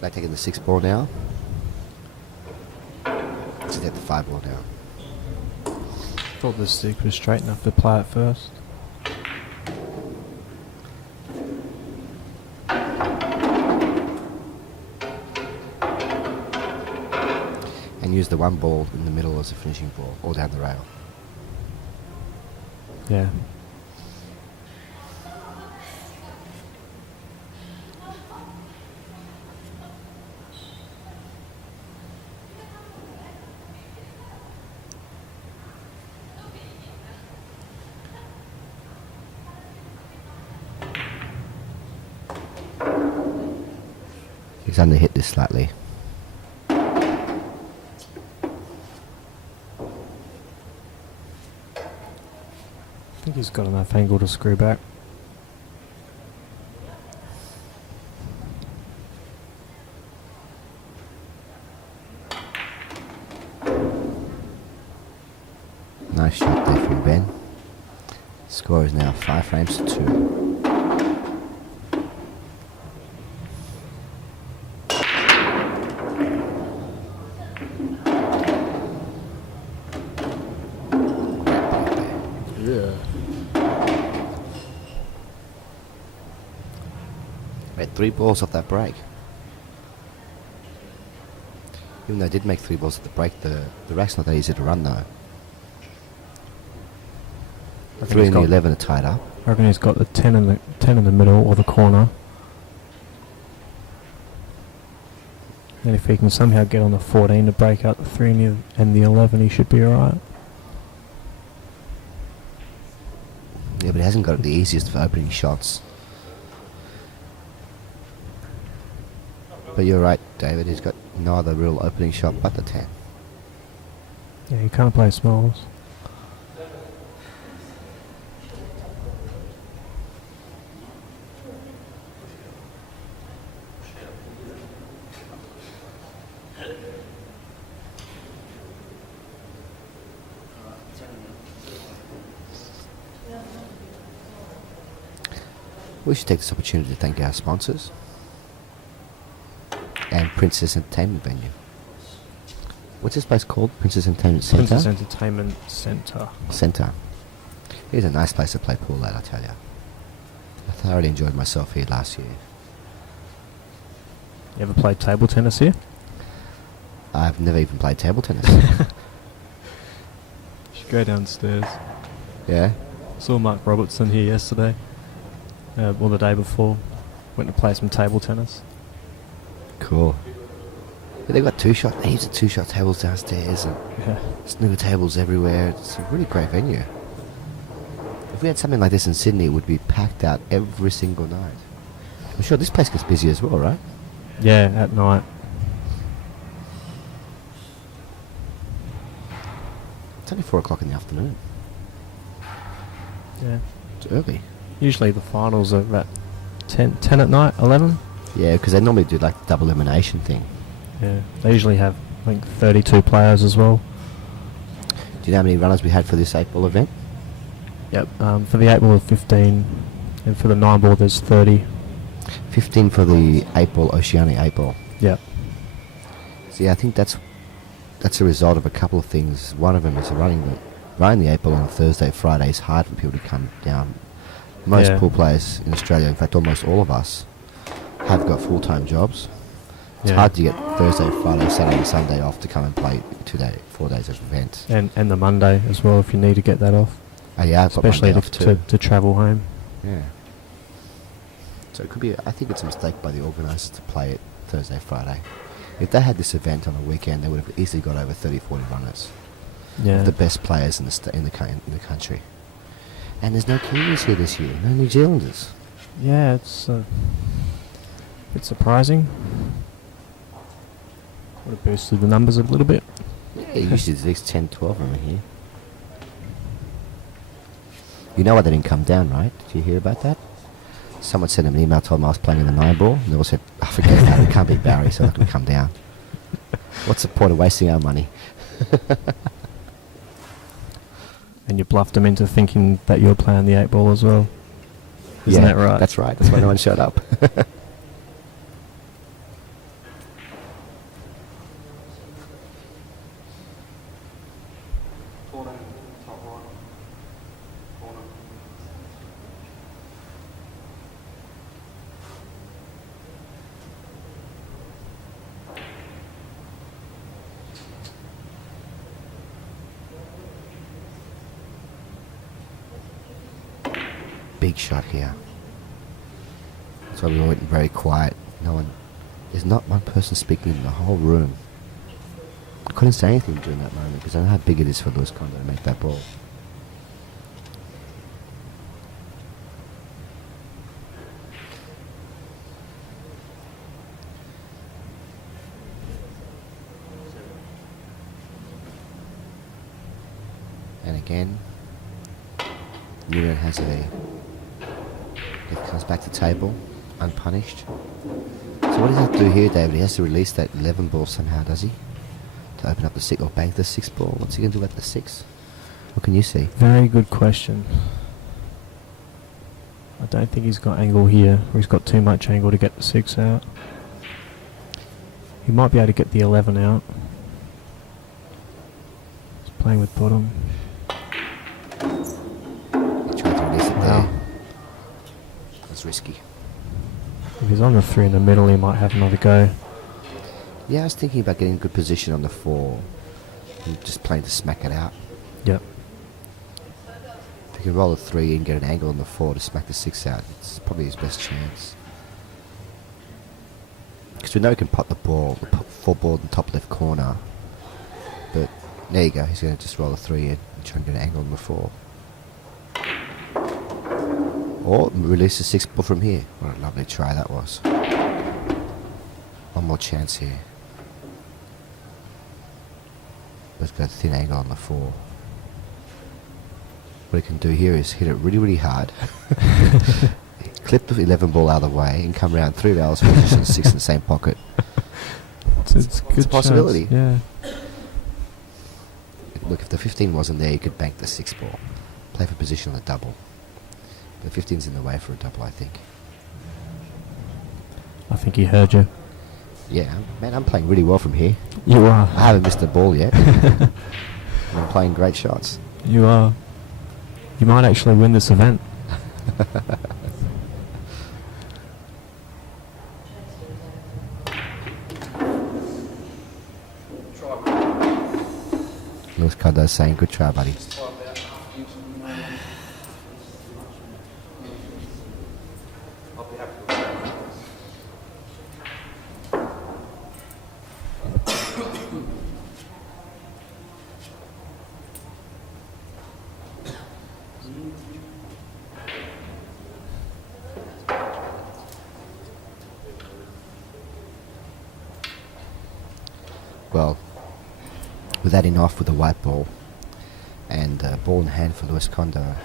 They're taking the 6-ball now. Let's take the 5-ball now. Thought the stick was straight enough to play it first. And use the 1 ball in the middle as a finishing ball, all down the rail. Yeah. He's underhit this slightly. I think he's got enough angle to screw back. Nice shot there from Ben. Score is now 5 frames to 2. Made 3 balls off that break. Even though I did make 3 balls at the break, the rack's not that easy to run though. 3 and the 11 are tied up. I reckon he's got the 10 in the middle or the corner. And if he can somehow get on the 14 to break out the 3 and the 11, he should be alright. Yeah, but he hasn't got it the easiest for opening shots. But you're right, David, he's got no other real opening shot but the 10. Yeah, he can't play smalls. We should take this opportunity to thank our sponsors and Princess Entertainment Venue. What's this place called? Princess Entertainment Centre? Princess Entertainment Centre. Centre. It's a nice place to play pool at, I tell you. I thoroughly enjoyed myself here last year. You ever played table tennis here? I've never even played table tennis. You should go downstairs. Yeah? Saw Mark Robertson here yesterday. Or the day before. Went to play some table tennis. Cool. Yeah, they've got heaps of 2-shot tables downstairs and Yeah. snooker tables everywhere. It's a really great venue. If we had something like this in Sydney, it would be packed out every single night. I'm sure this place gets busy as well, right? Yeah, at night. It's only 4 o'clock in the afternoon. Yeah. It's early. Usually the finals are at 10 at night, 11. Yeah, because they normally do like the double elimination thing. Yeah. They usually have, I think, 32 players as well. Do you know how many runners we had for this 8-ball event? Yep. For the 8-ball, 15. And for the 9-ball, there's 30. 15 for the 8-ball Oceania 8-ball. Yep. So yeah, I think that's a result of a couple of things. One of them is running the 8-ball on Thursday, Friday is hard for people to come down. Most pool players in Australia, in fact almost all of us, have got full-time jobs. It's hard to get Thursday, Friday, Saturday and Sunday off to come and play 4 days of events. And the Monday as well, if you need to get that off. Oh yeah, I've got Especially Monday off too. to travel home. Yeah. So it could be, I think it's a mistake by the organisers to play it Thursday, Friday. If they had this event on a weekend, they would have easily got over 30, 40 runners. Yeah. The best players in the country. And there's no Kiwis here this year, no New Zealanders. Yeah, it's a bit surprising. Would have boosted the numbers a little bit. Yeah, usually there's at least 10, 12 of them here. You know why they didn't come down, right? Did you hear about that? Someone sent them an email, told them I was playing in the 9 ball, and they all said, I forget that, it can't be Barry, so I can come down. What's the point of wasting our money? And you bluffed them into thinking that you were playing the 8 ball as well. Isn't that right? That's right. That's why no one showed up. 14, top right, corner. Big shot here. So we went very quiet. No one. There's not one person speaking in the whole room. I couldn't say anything during that moment because I know how big it is for Lewis Condo to make that ball. And again, Nunan has a. It comes back to table, unpunished. So what does he have to do here, David? He has to release that 11 ball somehow, does he? To open up the 6 or bank the 6 ball. What's he going to do about the 6? What can you see? Very good question. I don't think he's got angle here, or he's got too much angle to get the 6 out. He might be able to get the 11 out. He's playing with bottom. He tried to release it there. That's risky. If he's on the 3 in the middle, he might have another go. Yeah, I was thinking about getting good position on the 4 and just playing to smack it out. Yep. If he can roll a 3 and get an angle on the 4 to smack the 6 out, it's probably his best chance. Because we know he can pot the ball, the 4 ball in the top left corner. But there you go, he's going to just roll a 3 in and try and get an angle on the 4. Or release the 6 ball from here. What a lovely try that was. One more chance here. Let's go thin angle on the 4. What he can do here is hit it really, really hard. Clip the 11 ball out of the way and come around 3 rails, position 6 in the same pocket. It's a good a possibility. chance. Yeah. Look, if the 15 wasn't there, you could bank the 6 ball. Play for position on the double. The 15's in the way for a double, I think. I think he heard you. Yeah, man, I'm playing really well from here. You are. I haven't missed a ball yet. And I'm playing great shots. You are. You might actually win this event. Lewis Condo saying, good try, buddy. Well, with that in off with the white ball and ball in hand for Lewis Condo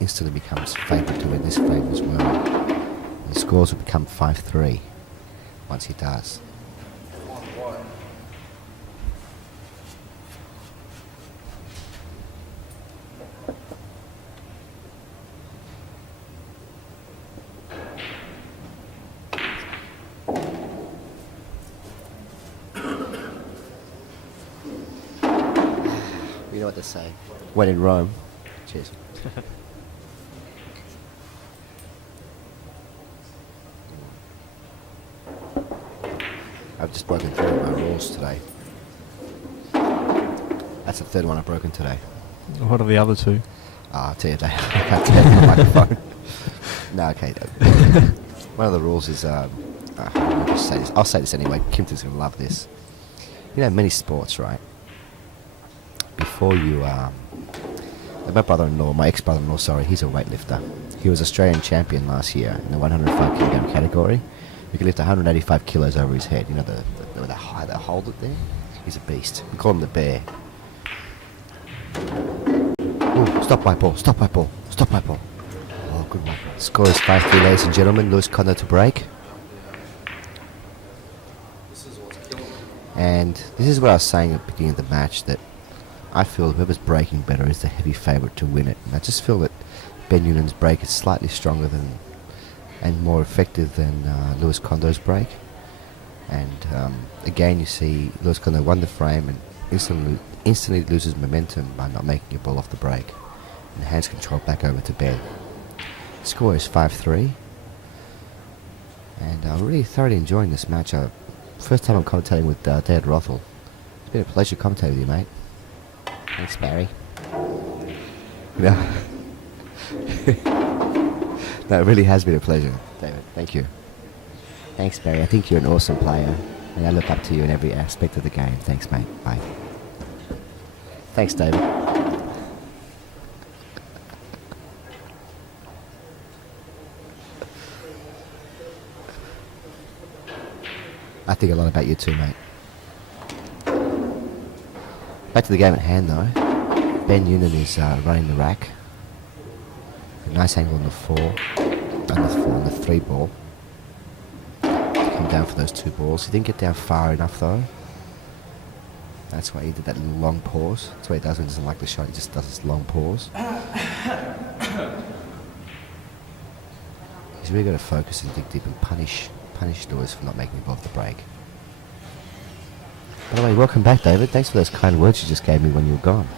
instantly becomes favourite to win this frame as well. And the scores will become 5-3 once he does. You know what they say. When in Rome. Cheers. I've just broken 3 of my rules today. That's the 3rd one I've broken today. What are the other 2? I'll tell you that. I can't tell you on the microphone. No, okay. One of the rules is, I'll just say this. I'll say this anyway. Kimpton's going to love this. You know, many sports, right? Before you My brother-in-law, my ex-brother-in-law, sorry, he's a weightlifter. He was Australian champion last year in the 105 kilogram category. He could lift 185 kilos over his head. You know, the high they hold it there? He's a beast. We call him the bear. Ooh, stop my ball, stop my ball, stop my ball. Oh, good one. Score is 5-3, ladies and gentlemen. Lewis Condo to break. And this is what I was saying at the beginning of the match, that I feel whoever's breaking better is the heavy favourite to win it. And I just feel that Ben Nunan's break is slightly stronger than and more effective than Lewis Condo's break. And again, you see Lewis Condo won the frame and instantly loses momentum by not making a ball off the break. And hands control back over to Ben. The score is 5-3. And I'm really thoroughly enjoying this match. First time I'm commentating with David Rothel. It's been a pleasure commentating with you, mate. Thanks, Barry. No. No, it really has been a pleasure, David. Thank you. Thanks, Barry. I think you're an awesome player, and I look up to you in every aspect of the game. Thanks, mate. Bye. Thanks, David. I think a lot about you too, mate. Back to the game at hand, though. Ben Nunan is running the rack. A nice angle on the 4, on the 3 ball. Come down for those 2 balls. He didn't get down far enough, though. That's why he did that little long pause. That's what he does when he doesn't like the shot. He just does this long pause. He's really got to focus and dig deep and punish Lewis for not making it above the break. By the way, welcome back, David. Thanks for those kind words you just gave me when you were gone.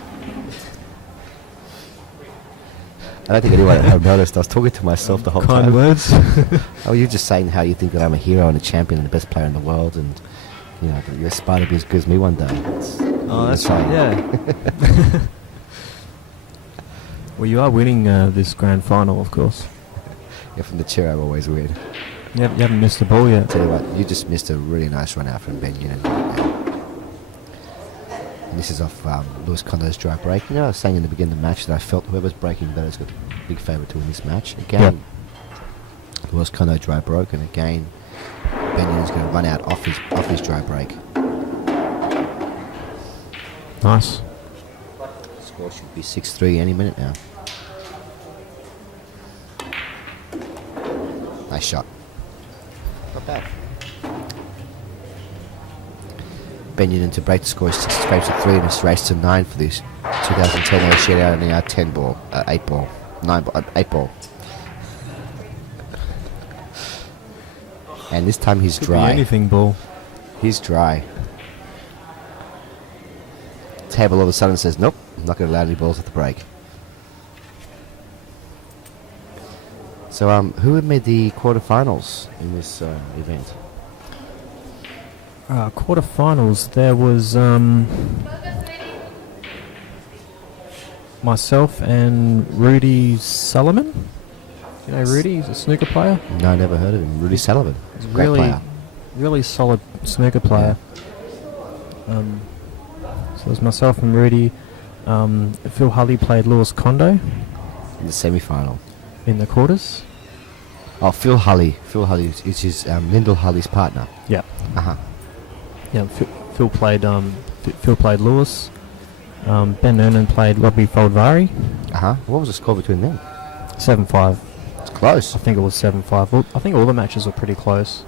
I don't think anyone at home noticed. I was talking to myself the whole time. Kind words. Oh, you're just saying how you think that I'm a hero and a champion and the best player in the world, and you know, you aspire to be as good as me one day. That's right. Yeah. Well, you are winning this grand final, of course. Yeah, from the chair I always win. You haven't missed the ball yet. Tell you what, you just missed a really nice run out from Ben Nunan right now. And this is off Lewis Condo's dry break. You know, I was saying in the beginning of the match that I felt whoever's breaking better is got a big favourite to win this match. Again, Lewis Condo dry broke, and again, Ben Nunan's going to run out off his dry break. Nice. The score should be 6-3 any minute now. Nice shot. Not bad. Ben Nunan to break the score 6 frames to 3 and it's race to 9 for this 2010 Oceania 10 ball, 8 ball, 9 ball, 8 ball. And this time he's Could dry. be anything ball. He's dry. Table all of a sudden says, nope, I'm not going to allow any balls at the break. So, who made the quarterfinals in this event? Quarterfinals, there was myself and Rudy Sullivan. You know Rudy? He's a snooker player. No, I never heard of him. Rudy Sullivan. He's a Great player. really solid snooker player. So it was myself and Rudy. Phil Hulley played Lewis Condo In the semi-final. in the quarters. Oh, Phil Hulley. Phil Hulley is his Lyndall Hulley's partner. Yeah. Uh-huh. Yeah, Phil played Lewis. Ben Nunan played Robbie Foldvari. Uh-huh. What was the score between them? 7-5. It's close. I think it was 7-5. Well, I think all the matches were pretty close.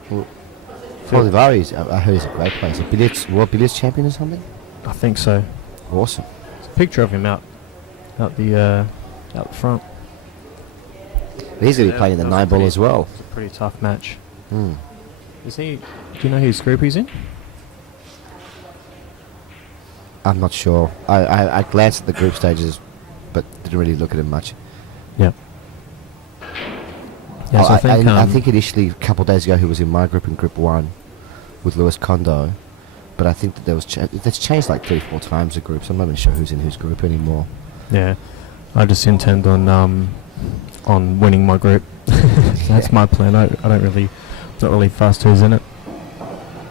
Foldvari, I heard he's a great player. He's a world billiards champion or something? I think so. Awesome. There's a picture of him out the front. But he's going to be playing the that was 9 ball as well. It's a pretty tough match. Hmm. Do you know whose group he's in? I'm not sure. I glanced at the group stages, but didn't really look at him much. Yeah. Yes, I think initially, a couple of days ago, he was in my group in Group 1 with Lewis Condo. But I think that there was that's changed like 3-4 times the groups. I'm not even sure who's in whose group anymore. Yeah. I just intend on winning my group. That's my plan. Not really fussed who's in it.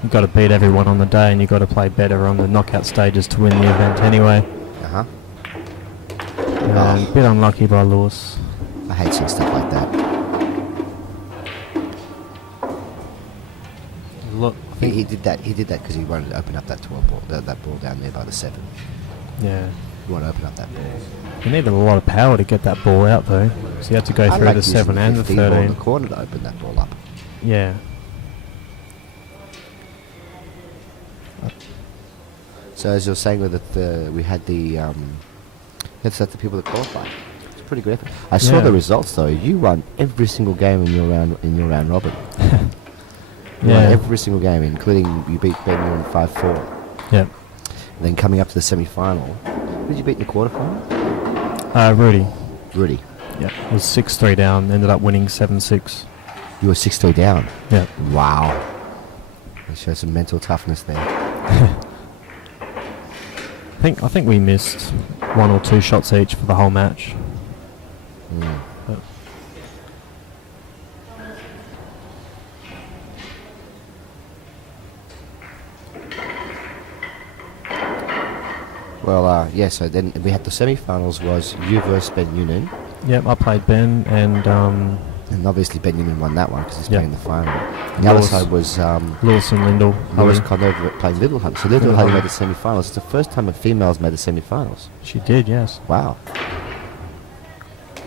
You've got to beat everyone on the day, and you've got to play better on the knockout stages to win the event anyway. Uh-huh. And a bit unlucky by Lewis. I hate seeing stuff like that. Look, I He, think, he did that. He did that because he wanted to open up that 12 ball, that ball down there by the 7. yeah. You want to open up that ball. He needed a lot of power to get that ball out, though. So he had to go I through like the using 7 and the 15 ball in 13. the corner to open that ball up. Yeah. So as you're saying that we had the that's the people that qualified. It's pretty good effort. I saw Yeah. the results though. You won every single game in your round robin. You won Yeah. every single game, including you beat Ben in 5-4. Yep. And then coming up to the semi-final, who did you beat in the quarterfinal? Rudy. Rudy. Yep. Was 6-3 down. Ended up winning 7-6. You were 6-3 down. Yep. Wow. You showed some mental toughness there. I think we missed 1 or 2 shots each for the whole match. Mm. But Well, yeah. So then we had the semi-finals was you versus Ben Nunan, yep, I played Ben and and obviously Ben Nunan won that one because he's Yep. playing the final. The other Lewis. side was Lewis and Lindell. Lewis Holly. Condo playing Little Honey. So Little Little Honey Honey. made the semi-finals. It's the first time a female's made the semi-finals. She did, yes. Wow.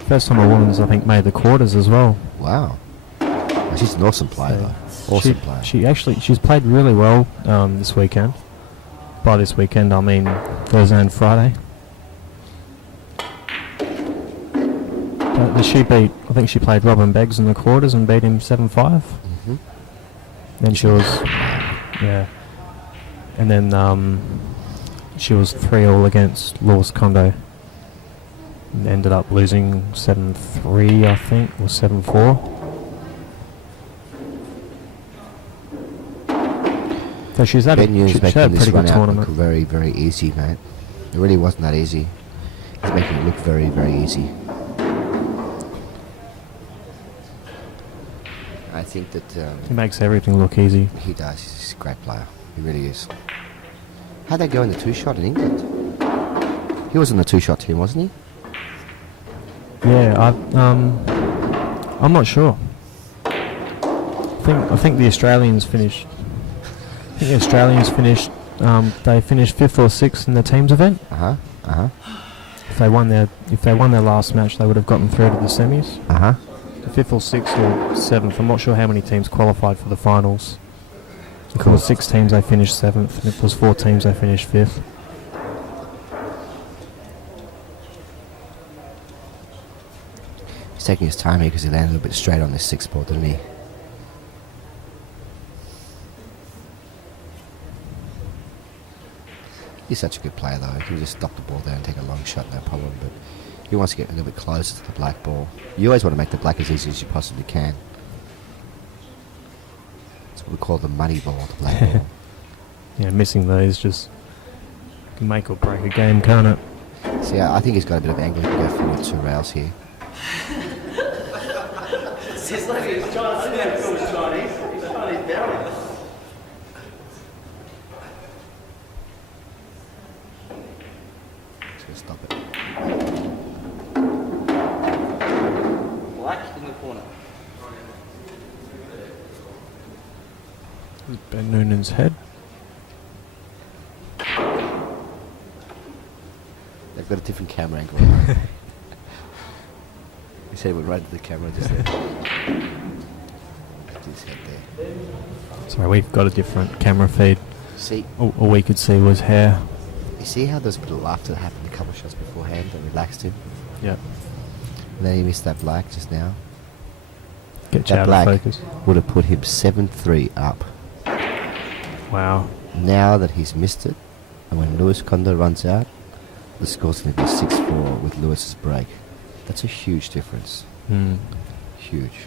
First time a woman's, I think, made the quarters as well. Wow. Well, she's an awesome player, though. Awesome player. She's played really well this weekend. By this weekend, I mean Thursday and Friday. I think she played Robin Beggs in the quarters and beat him 7-5. Mm-hmm. Then she was, yeah. And then she was 3-all against Lewis Condo. And ended up losing 7-3, I think, or 7-4. So she's had Ben Nunes she had making a this pretty run good out look tournament. very, very easy, mate. It really wasn't that easy. He's making it look very, very easy. I think that He makes everything look easy. he does. He's a great player. He really is. How'd they go in the 2-shot in England? He was in the 2-shot team, wasn't he? Yeah, I'm not sure. I think the Australians finished. They finished 5th or 6th in the teams event. Uh-huh. Uh-huh. If they won their last match, they would have gotten through to the semis. Uh-huh. The 5th or 6th or 7th. I'm not sure how many teams qualified for the finals. If it was 6 teams, they finished 7th, and if it was 4 teams, they finished 5th. He's taking his time here because he landed a little bit straight on this 6th ball, didn't he? He's such a good player, though. He can just stop the ball there and take a long shot, no problem. But he wants to get a little bit closer to the black ball. You always want to make the black as easy as you possibly can. That's what we call the money ball, the black ball. Yeah, missing those just can make or break a game, can't it? So yeah, I think he's got a bit of angle. He can go forward 2 rails here. It's like he's Chinese. He's Chinese. He's Chinese down. Just gonna stop it. Black in the corner. Ben Noonan's head. They've got a different camera angle. He said it went right to the camera just there. That's his head there. Sorry, we've got a different camera feed. See, All we could see was hair. you see how there's a bit of laughter that happened a couple of shots beforehand that relaxed him? Yeah. And then he missed that black just now. Get you That out black of focus. would have put him 7-3 up. Wow. Now that he's missed it, and when Lewis Condo runs out, the score's going to be 6-4 with Lewis's break. That's a huge difference. Hmm. Huge.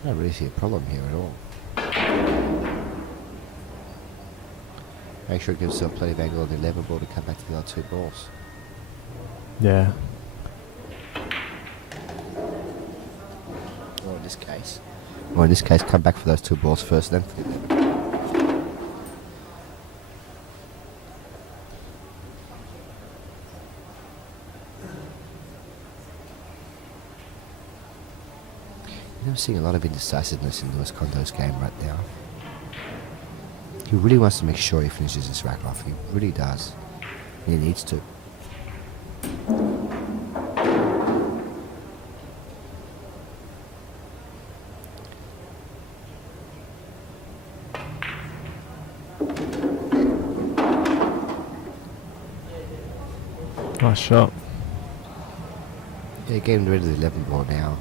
I don't really see a problem here at all. Make sure it gives yourself plenty of angle on the 11 ball to come back to the other 2 balls. Yeah. Or in this case, come back for those 2 balls first, then flip them. I'm seeing a lot of indecisiveness in Lewis Condo's game right now. He really wants to make sure he finishes this rack off. He really does. He needs to. Nice shot. Yeah, getting rid of the 11 ball now.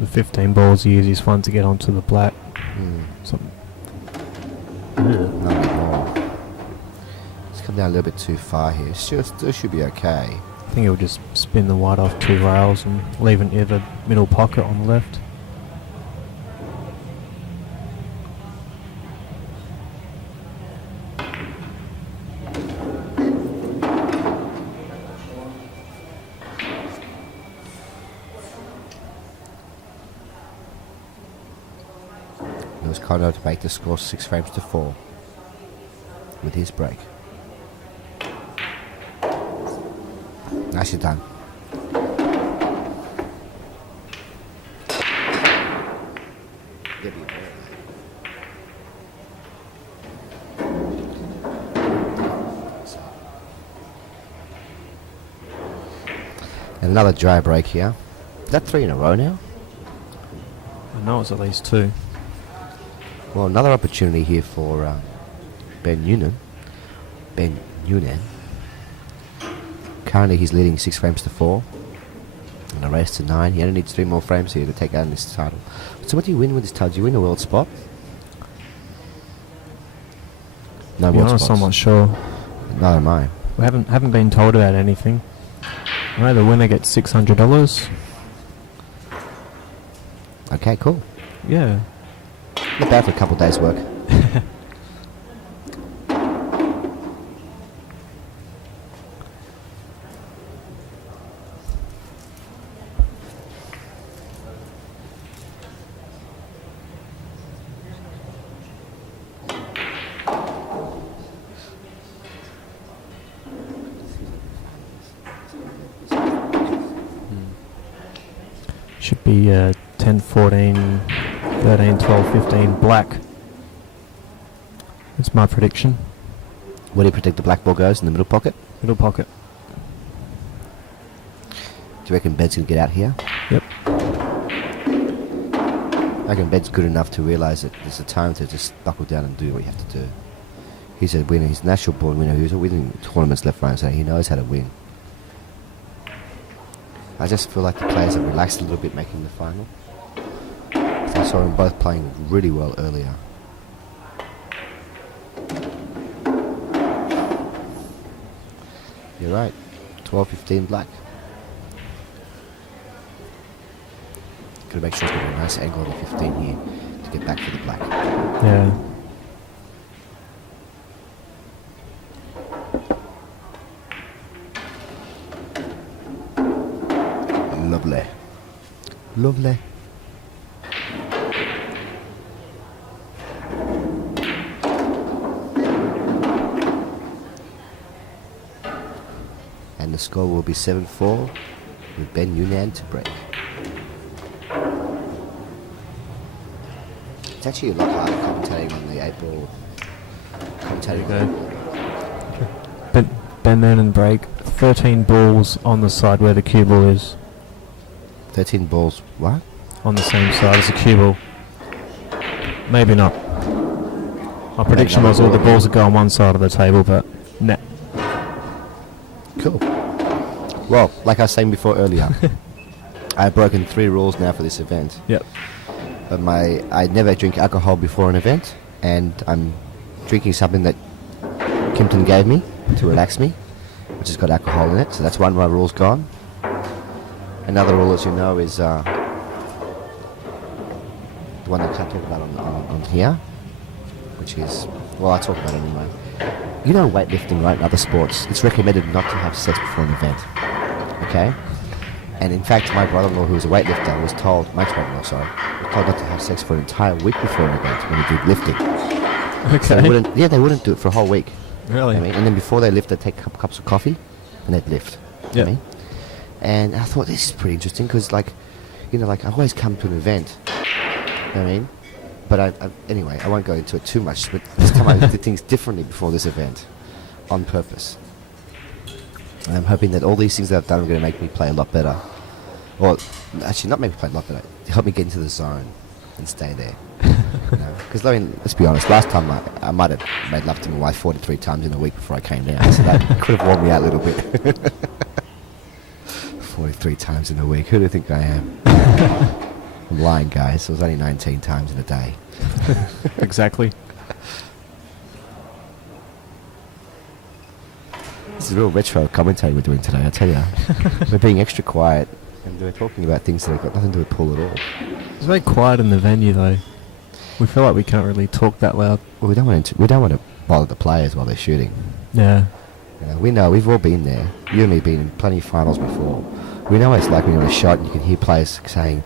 The 15 ball's the easiest one to get onto the black. Something. Not anymore. It's come down a little bit too far here. Still should be okay. I think it'll just spin the white off 2 rails and leave an either middle pocket on the left. Lewis Condo to make the score 6 frames to 4 with his break. Nicely done. And another dry break here. Is that 3 in a row now? I know it's at least 2. Well, another opportunity here for Ben Nunan. Currently he's leading 6 frames to 4. And a race to 9. He only needs 3 more frames here to take out this title. So what do you win with this title? Do you win a world spot? No To be world honest, spots. I'm not sure. Neither am I. We haven't been told about anything. I know the winner gets $600. Okay, cool. Yeah. Not bad for a couple of days' work. Should be 10, 14, 13, 12, 15 black. That's my prediction. Where do you predict the black ball goes? In the middle pocket? Middle pocket. Do you reckon Ben's going to get out here? Yep. I reckon Ben's good enough to realise that there's a time to just buckle down and do what you have to do. He's a winner. He's a national born winner. He's winning tournaments left, right and centre. He knows how to win. I just feel like the players have relaxed a little bit making the final. I saw them both playing really well earlier. You're right. 12-15 black. Gotta make sure he's got a nice angle on the 15 here to get back for the black. Yeah. Lovely. Lovely. And the score will be 7-4 with Ben Nunan to break. It's actually a lot harder commentating on the 8-ball. Commentating There you go. Ben Noonan break. 13 balls on the side where the cue ball is. 13 balls, what? On the same side as the cue ball. Maybe not. My prediction was all the balls would go on one side of the table, but nah. Cool. Well, like I was saying before earlier, I've broken 3 rules now for this event. Yep. But I never drink alcohol before an event, and I'm drinking something that Kimpton gave me to relax me, which has got alcohol in it, so that's one of my rules gone. Another rule, as you know, is the one I can't talk about on here, which is, well, I talk about it anyway. You know, weightlifting, right, and other sports, it's recommended not to have sex before an event, okay? And in fact, my brother-in-law, who was a weightlifter, was told, my brother-in-law, sorry, was told not to have sex for an entire week before an event when he did lifting. Okay. So they wouldn't do it for a whole week. Really? I mean, and then before they lift, they'd take cups of coffee and they'd lift. Yeah. I mean? And I thought, this is pretty interesting because, like, you know, like, I always come to an event, I mean? But anyway, I won't go into it too much, but this time I did things differently before this event, on purpose. And I'm hoping that all these things that I've done are going to make me play a lot better. Or, actually, not make me play a lot better, help me get into the zone and stay there. Because, I mean, let's be honest, last time I might have made love to my wife 43 times in a week before I came down, so that could have worn me out a little bit. 43 times in a week, who do you think I am? I'm lying, guys, it was only 19 times in a day. Exactly. This is real retro commentary we're doing today, I tell you. We're being extra quiet and we're talking about things that have got nothing to do with pool at all. It's very quiet in the venue, though. We feel like we can't really talk that loud. Well, we don't want to bother the players while they're shooting. Yeah. You know, we know, we've all been there. You and me been in plenty of finals before. We know what it's like when you're on a shot and you can hear players saying,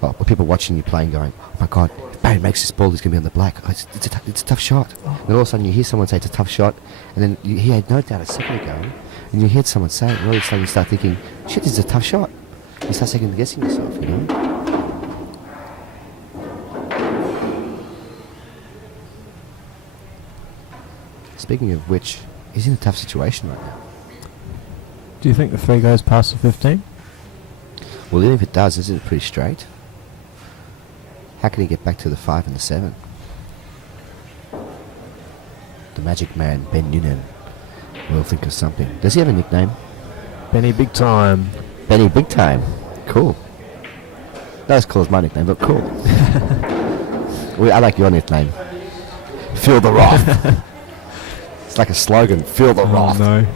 well, people watching you playing going, oh my God, if Barry makes this ball, he's going to be on the black. Oh, it's a tough shot. And all of a sudden you hear someone say it's a tough shot, and then he had no doubt a second ago, and you heard someone say it, and all of a sudden you start thinking, shit, this is a tough shot. You start second guessing yourself, you know? Speaking of which, he's in a tough situation right now. Do you think the 3 goes past the 15? Well, even if it does, isn't it pretty straight? How can he get back to the 5 and the 7? The magic man, Ben Nunan, will think of something. Does he have a nickname? Benny Big Time. Benny Big Time. Cool. Not as cool as my nickname, but cool. I like your nickname. Feel the wrath. It's like a slogan. Feel the wrath. No.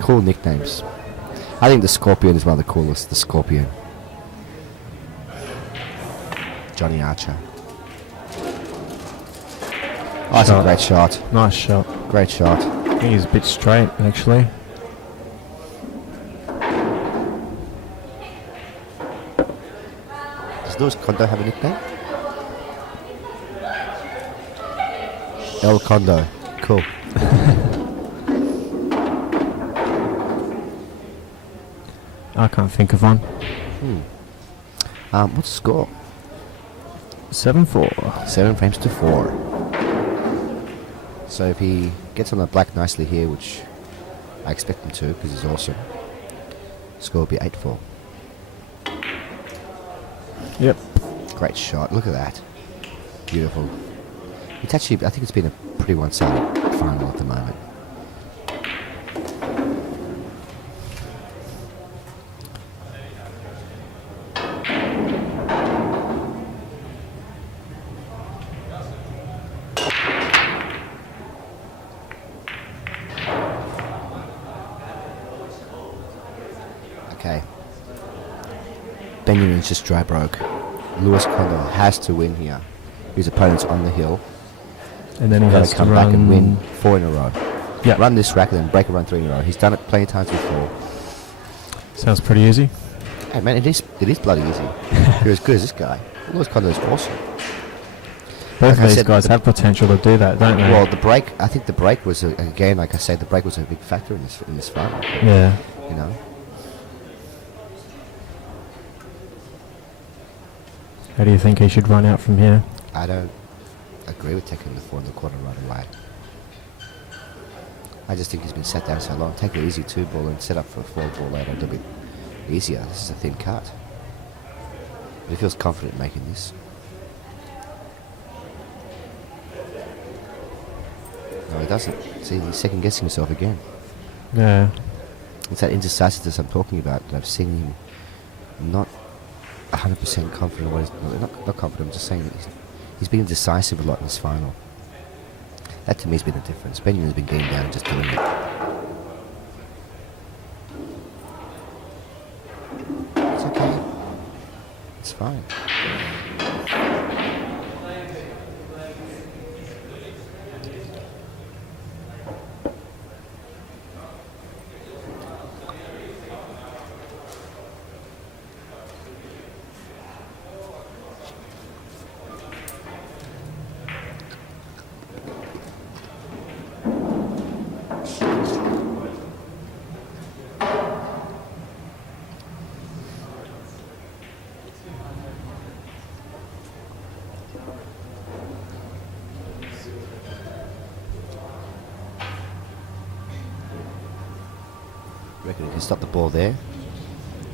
Cool nicknames. I think the Scorpion is one of the coolest. The Scorpion. Johnny Archer. Oh, that's a great shot. Nice shot. Great shot. I think he's a bit straight, actually. Does Lewis Condo have a nickname? El Condo. Cool. I can't think of one. What's the score? 7-4. 7 frames to 4. So if he gets on the black nicely here, which I expect him to because he's awesome, score will be 8-4. Yep. Great shot. Look at that. Beautiful. It's actually, I think it's been a pretty one-sided final at the moment. Okay. Benjamin's just dry broke. Lewis Condo has to win here. His opponent's on the hill. And then he He's got has to to come run back and win 4 in a row. Yeah. Run this rack and then break a run 3 in a row. He's done it plenty of times before. Sounds pretty easy. Hey man, it is bloody easy. You're as good as this guy. Lewis Condo's awesome. Both Like I of these said, guys have potential to do that, don't they? Well, the break, I think the break was, again, like I say, the break was a big factor in this final. Yeah. You know? How do you think he should run out from here? I don't agree with taking the 4 in the quarter right away. I just think he's been sat down so long. Take an easy 2 ball and set up for a 4 ball later. It'll be easier. This is a thin cut. But he feels confident making this. No, he doesn't. See, he's second guessing himself again. Yeah. It's that indecisiveness I'm talking about. That I've seen him not 100% confident. Not confident. I'm just saying that he's been indecisive a lot in this final. That to me has been the difference. Benjamin's been getting down and just doing it. It's okay. fine. Reckon you can stop the ball there.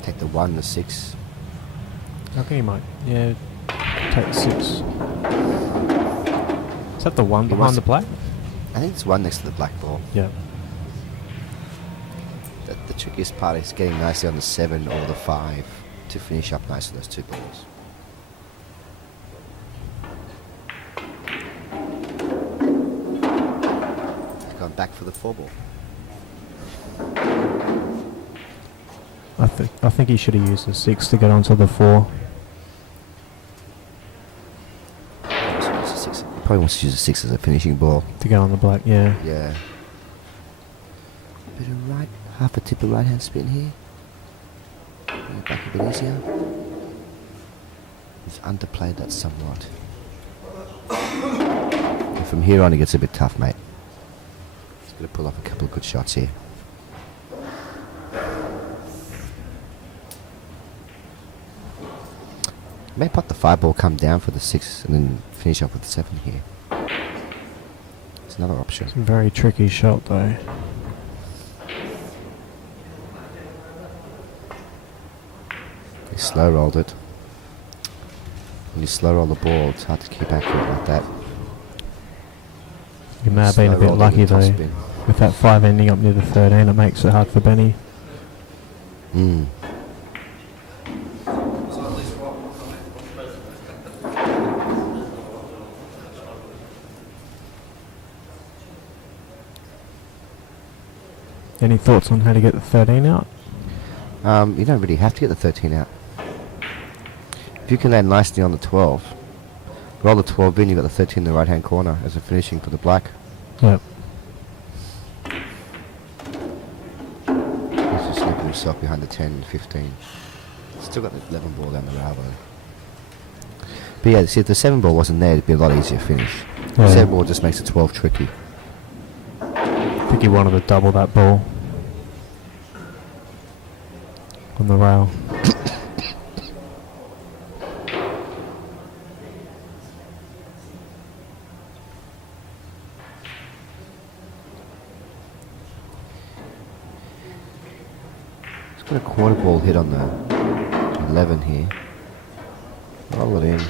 Take the 1, the 6. I think he might. Yeah, take 6. Is that the one He behind wants the black? I think it's 1 next to the black ball. Yeah. The trickiest part is getting nicely on the 7 or the 5 to finish up nice with those 2 balls. He's gone back for the 4 ball. I think he should have used the 6 to get onto the 4. He probably wants to use a 6 as a finishing ball. To get on the black, yeah. Yeah. Bit of right, half a tip of right hand spin here. Bring it back a bit easier. He's underplayed that somewhat. And from here on, it gets a bit tough, mate. He's going to pull off a couple of good shots here. May pot the 5 ball, come down for the 6, and then finish off with the 7 here. It's another option. It's a very tricky shot though. He slow rolled it. When you slow roll the ball, it's hard to keep accurate like that. You may have been a Slow bit rolled lucky in the top though. spin. With that 5 ending up near the 13, it makes it hard for Benny. Mm. Any thoughts on how to get the 13 out? You don't really have to get the 13 out. If you can land nicely on the 12, roll the 12 in, you've got the 13 in the right hand corner as a finishing for the black. Yep. He's just slipping himself behind the 10, 15. Still got the 11 ball down the rail though. But yeah, see, if the 7 ball wasn't there, it'd be a lot easier finish. The Yeah. 7 ball just makes the 12 tricky. I think he wanted to double that ball on the rail. He's got a quarter ball hit on the 11 here. Roll it in.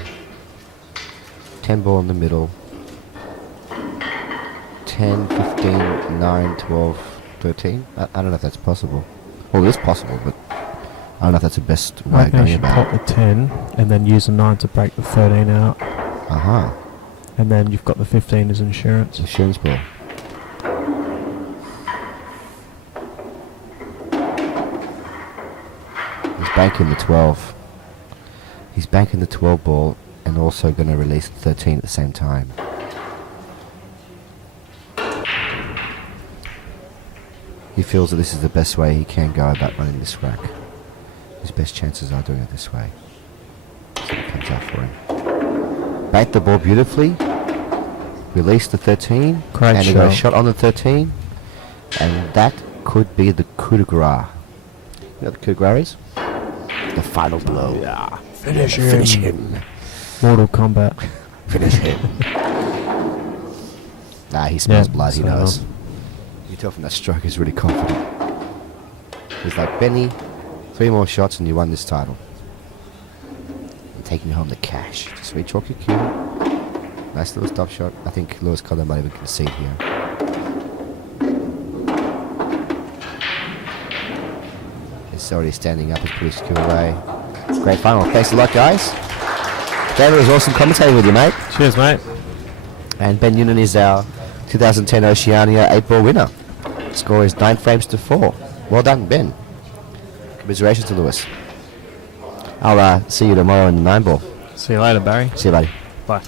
10 ball in the middle. 10, 15, 9, 12, 13. I don't know if that's possible. Well, it is possible, but I don't know if that's the best I way of reckon he going should about pop it. the 10 and then use the 9 to break the 13 out. Aha. And then you've got the 15 as insurance. Insurance ball. He's banking the 12. He's banking the 12 ball and also going to release the 13 at the same time. He feels that this is the best way he can go about running this rack. His best chances are doing it this way. So it comes out for him. Bank the ball beautifully. Release the 13. Great and he got a shot. shot on the 13. And that could be the coup de grace. You know what the coup de grace is? The final blow. Yeah. Finish him. Mortal Kombat. Finish him. Nah, he smells Yeah, blood, he so- knows. You can tell from that stroke he's really confident. He's like, Benny, 3 more shots and you won this title. I'm taking home the cash. Just re-chalk your cue. Nice little stop shot. I think Lewis Condo might even concede here. He's already standing up. He's put his cue away. Great final. Thanks a lot, guys. David was awesome commentating with you, mate. Cheers, mate. And Ben Nunan is our 2010 Oceania 8-ball winner. Score is 9 frames to 4. Well done, Ben. Commiserations to Lewis. I'll see you tomorrow in the 9 ball. See you later, Barry. See you, buddy. Bye.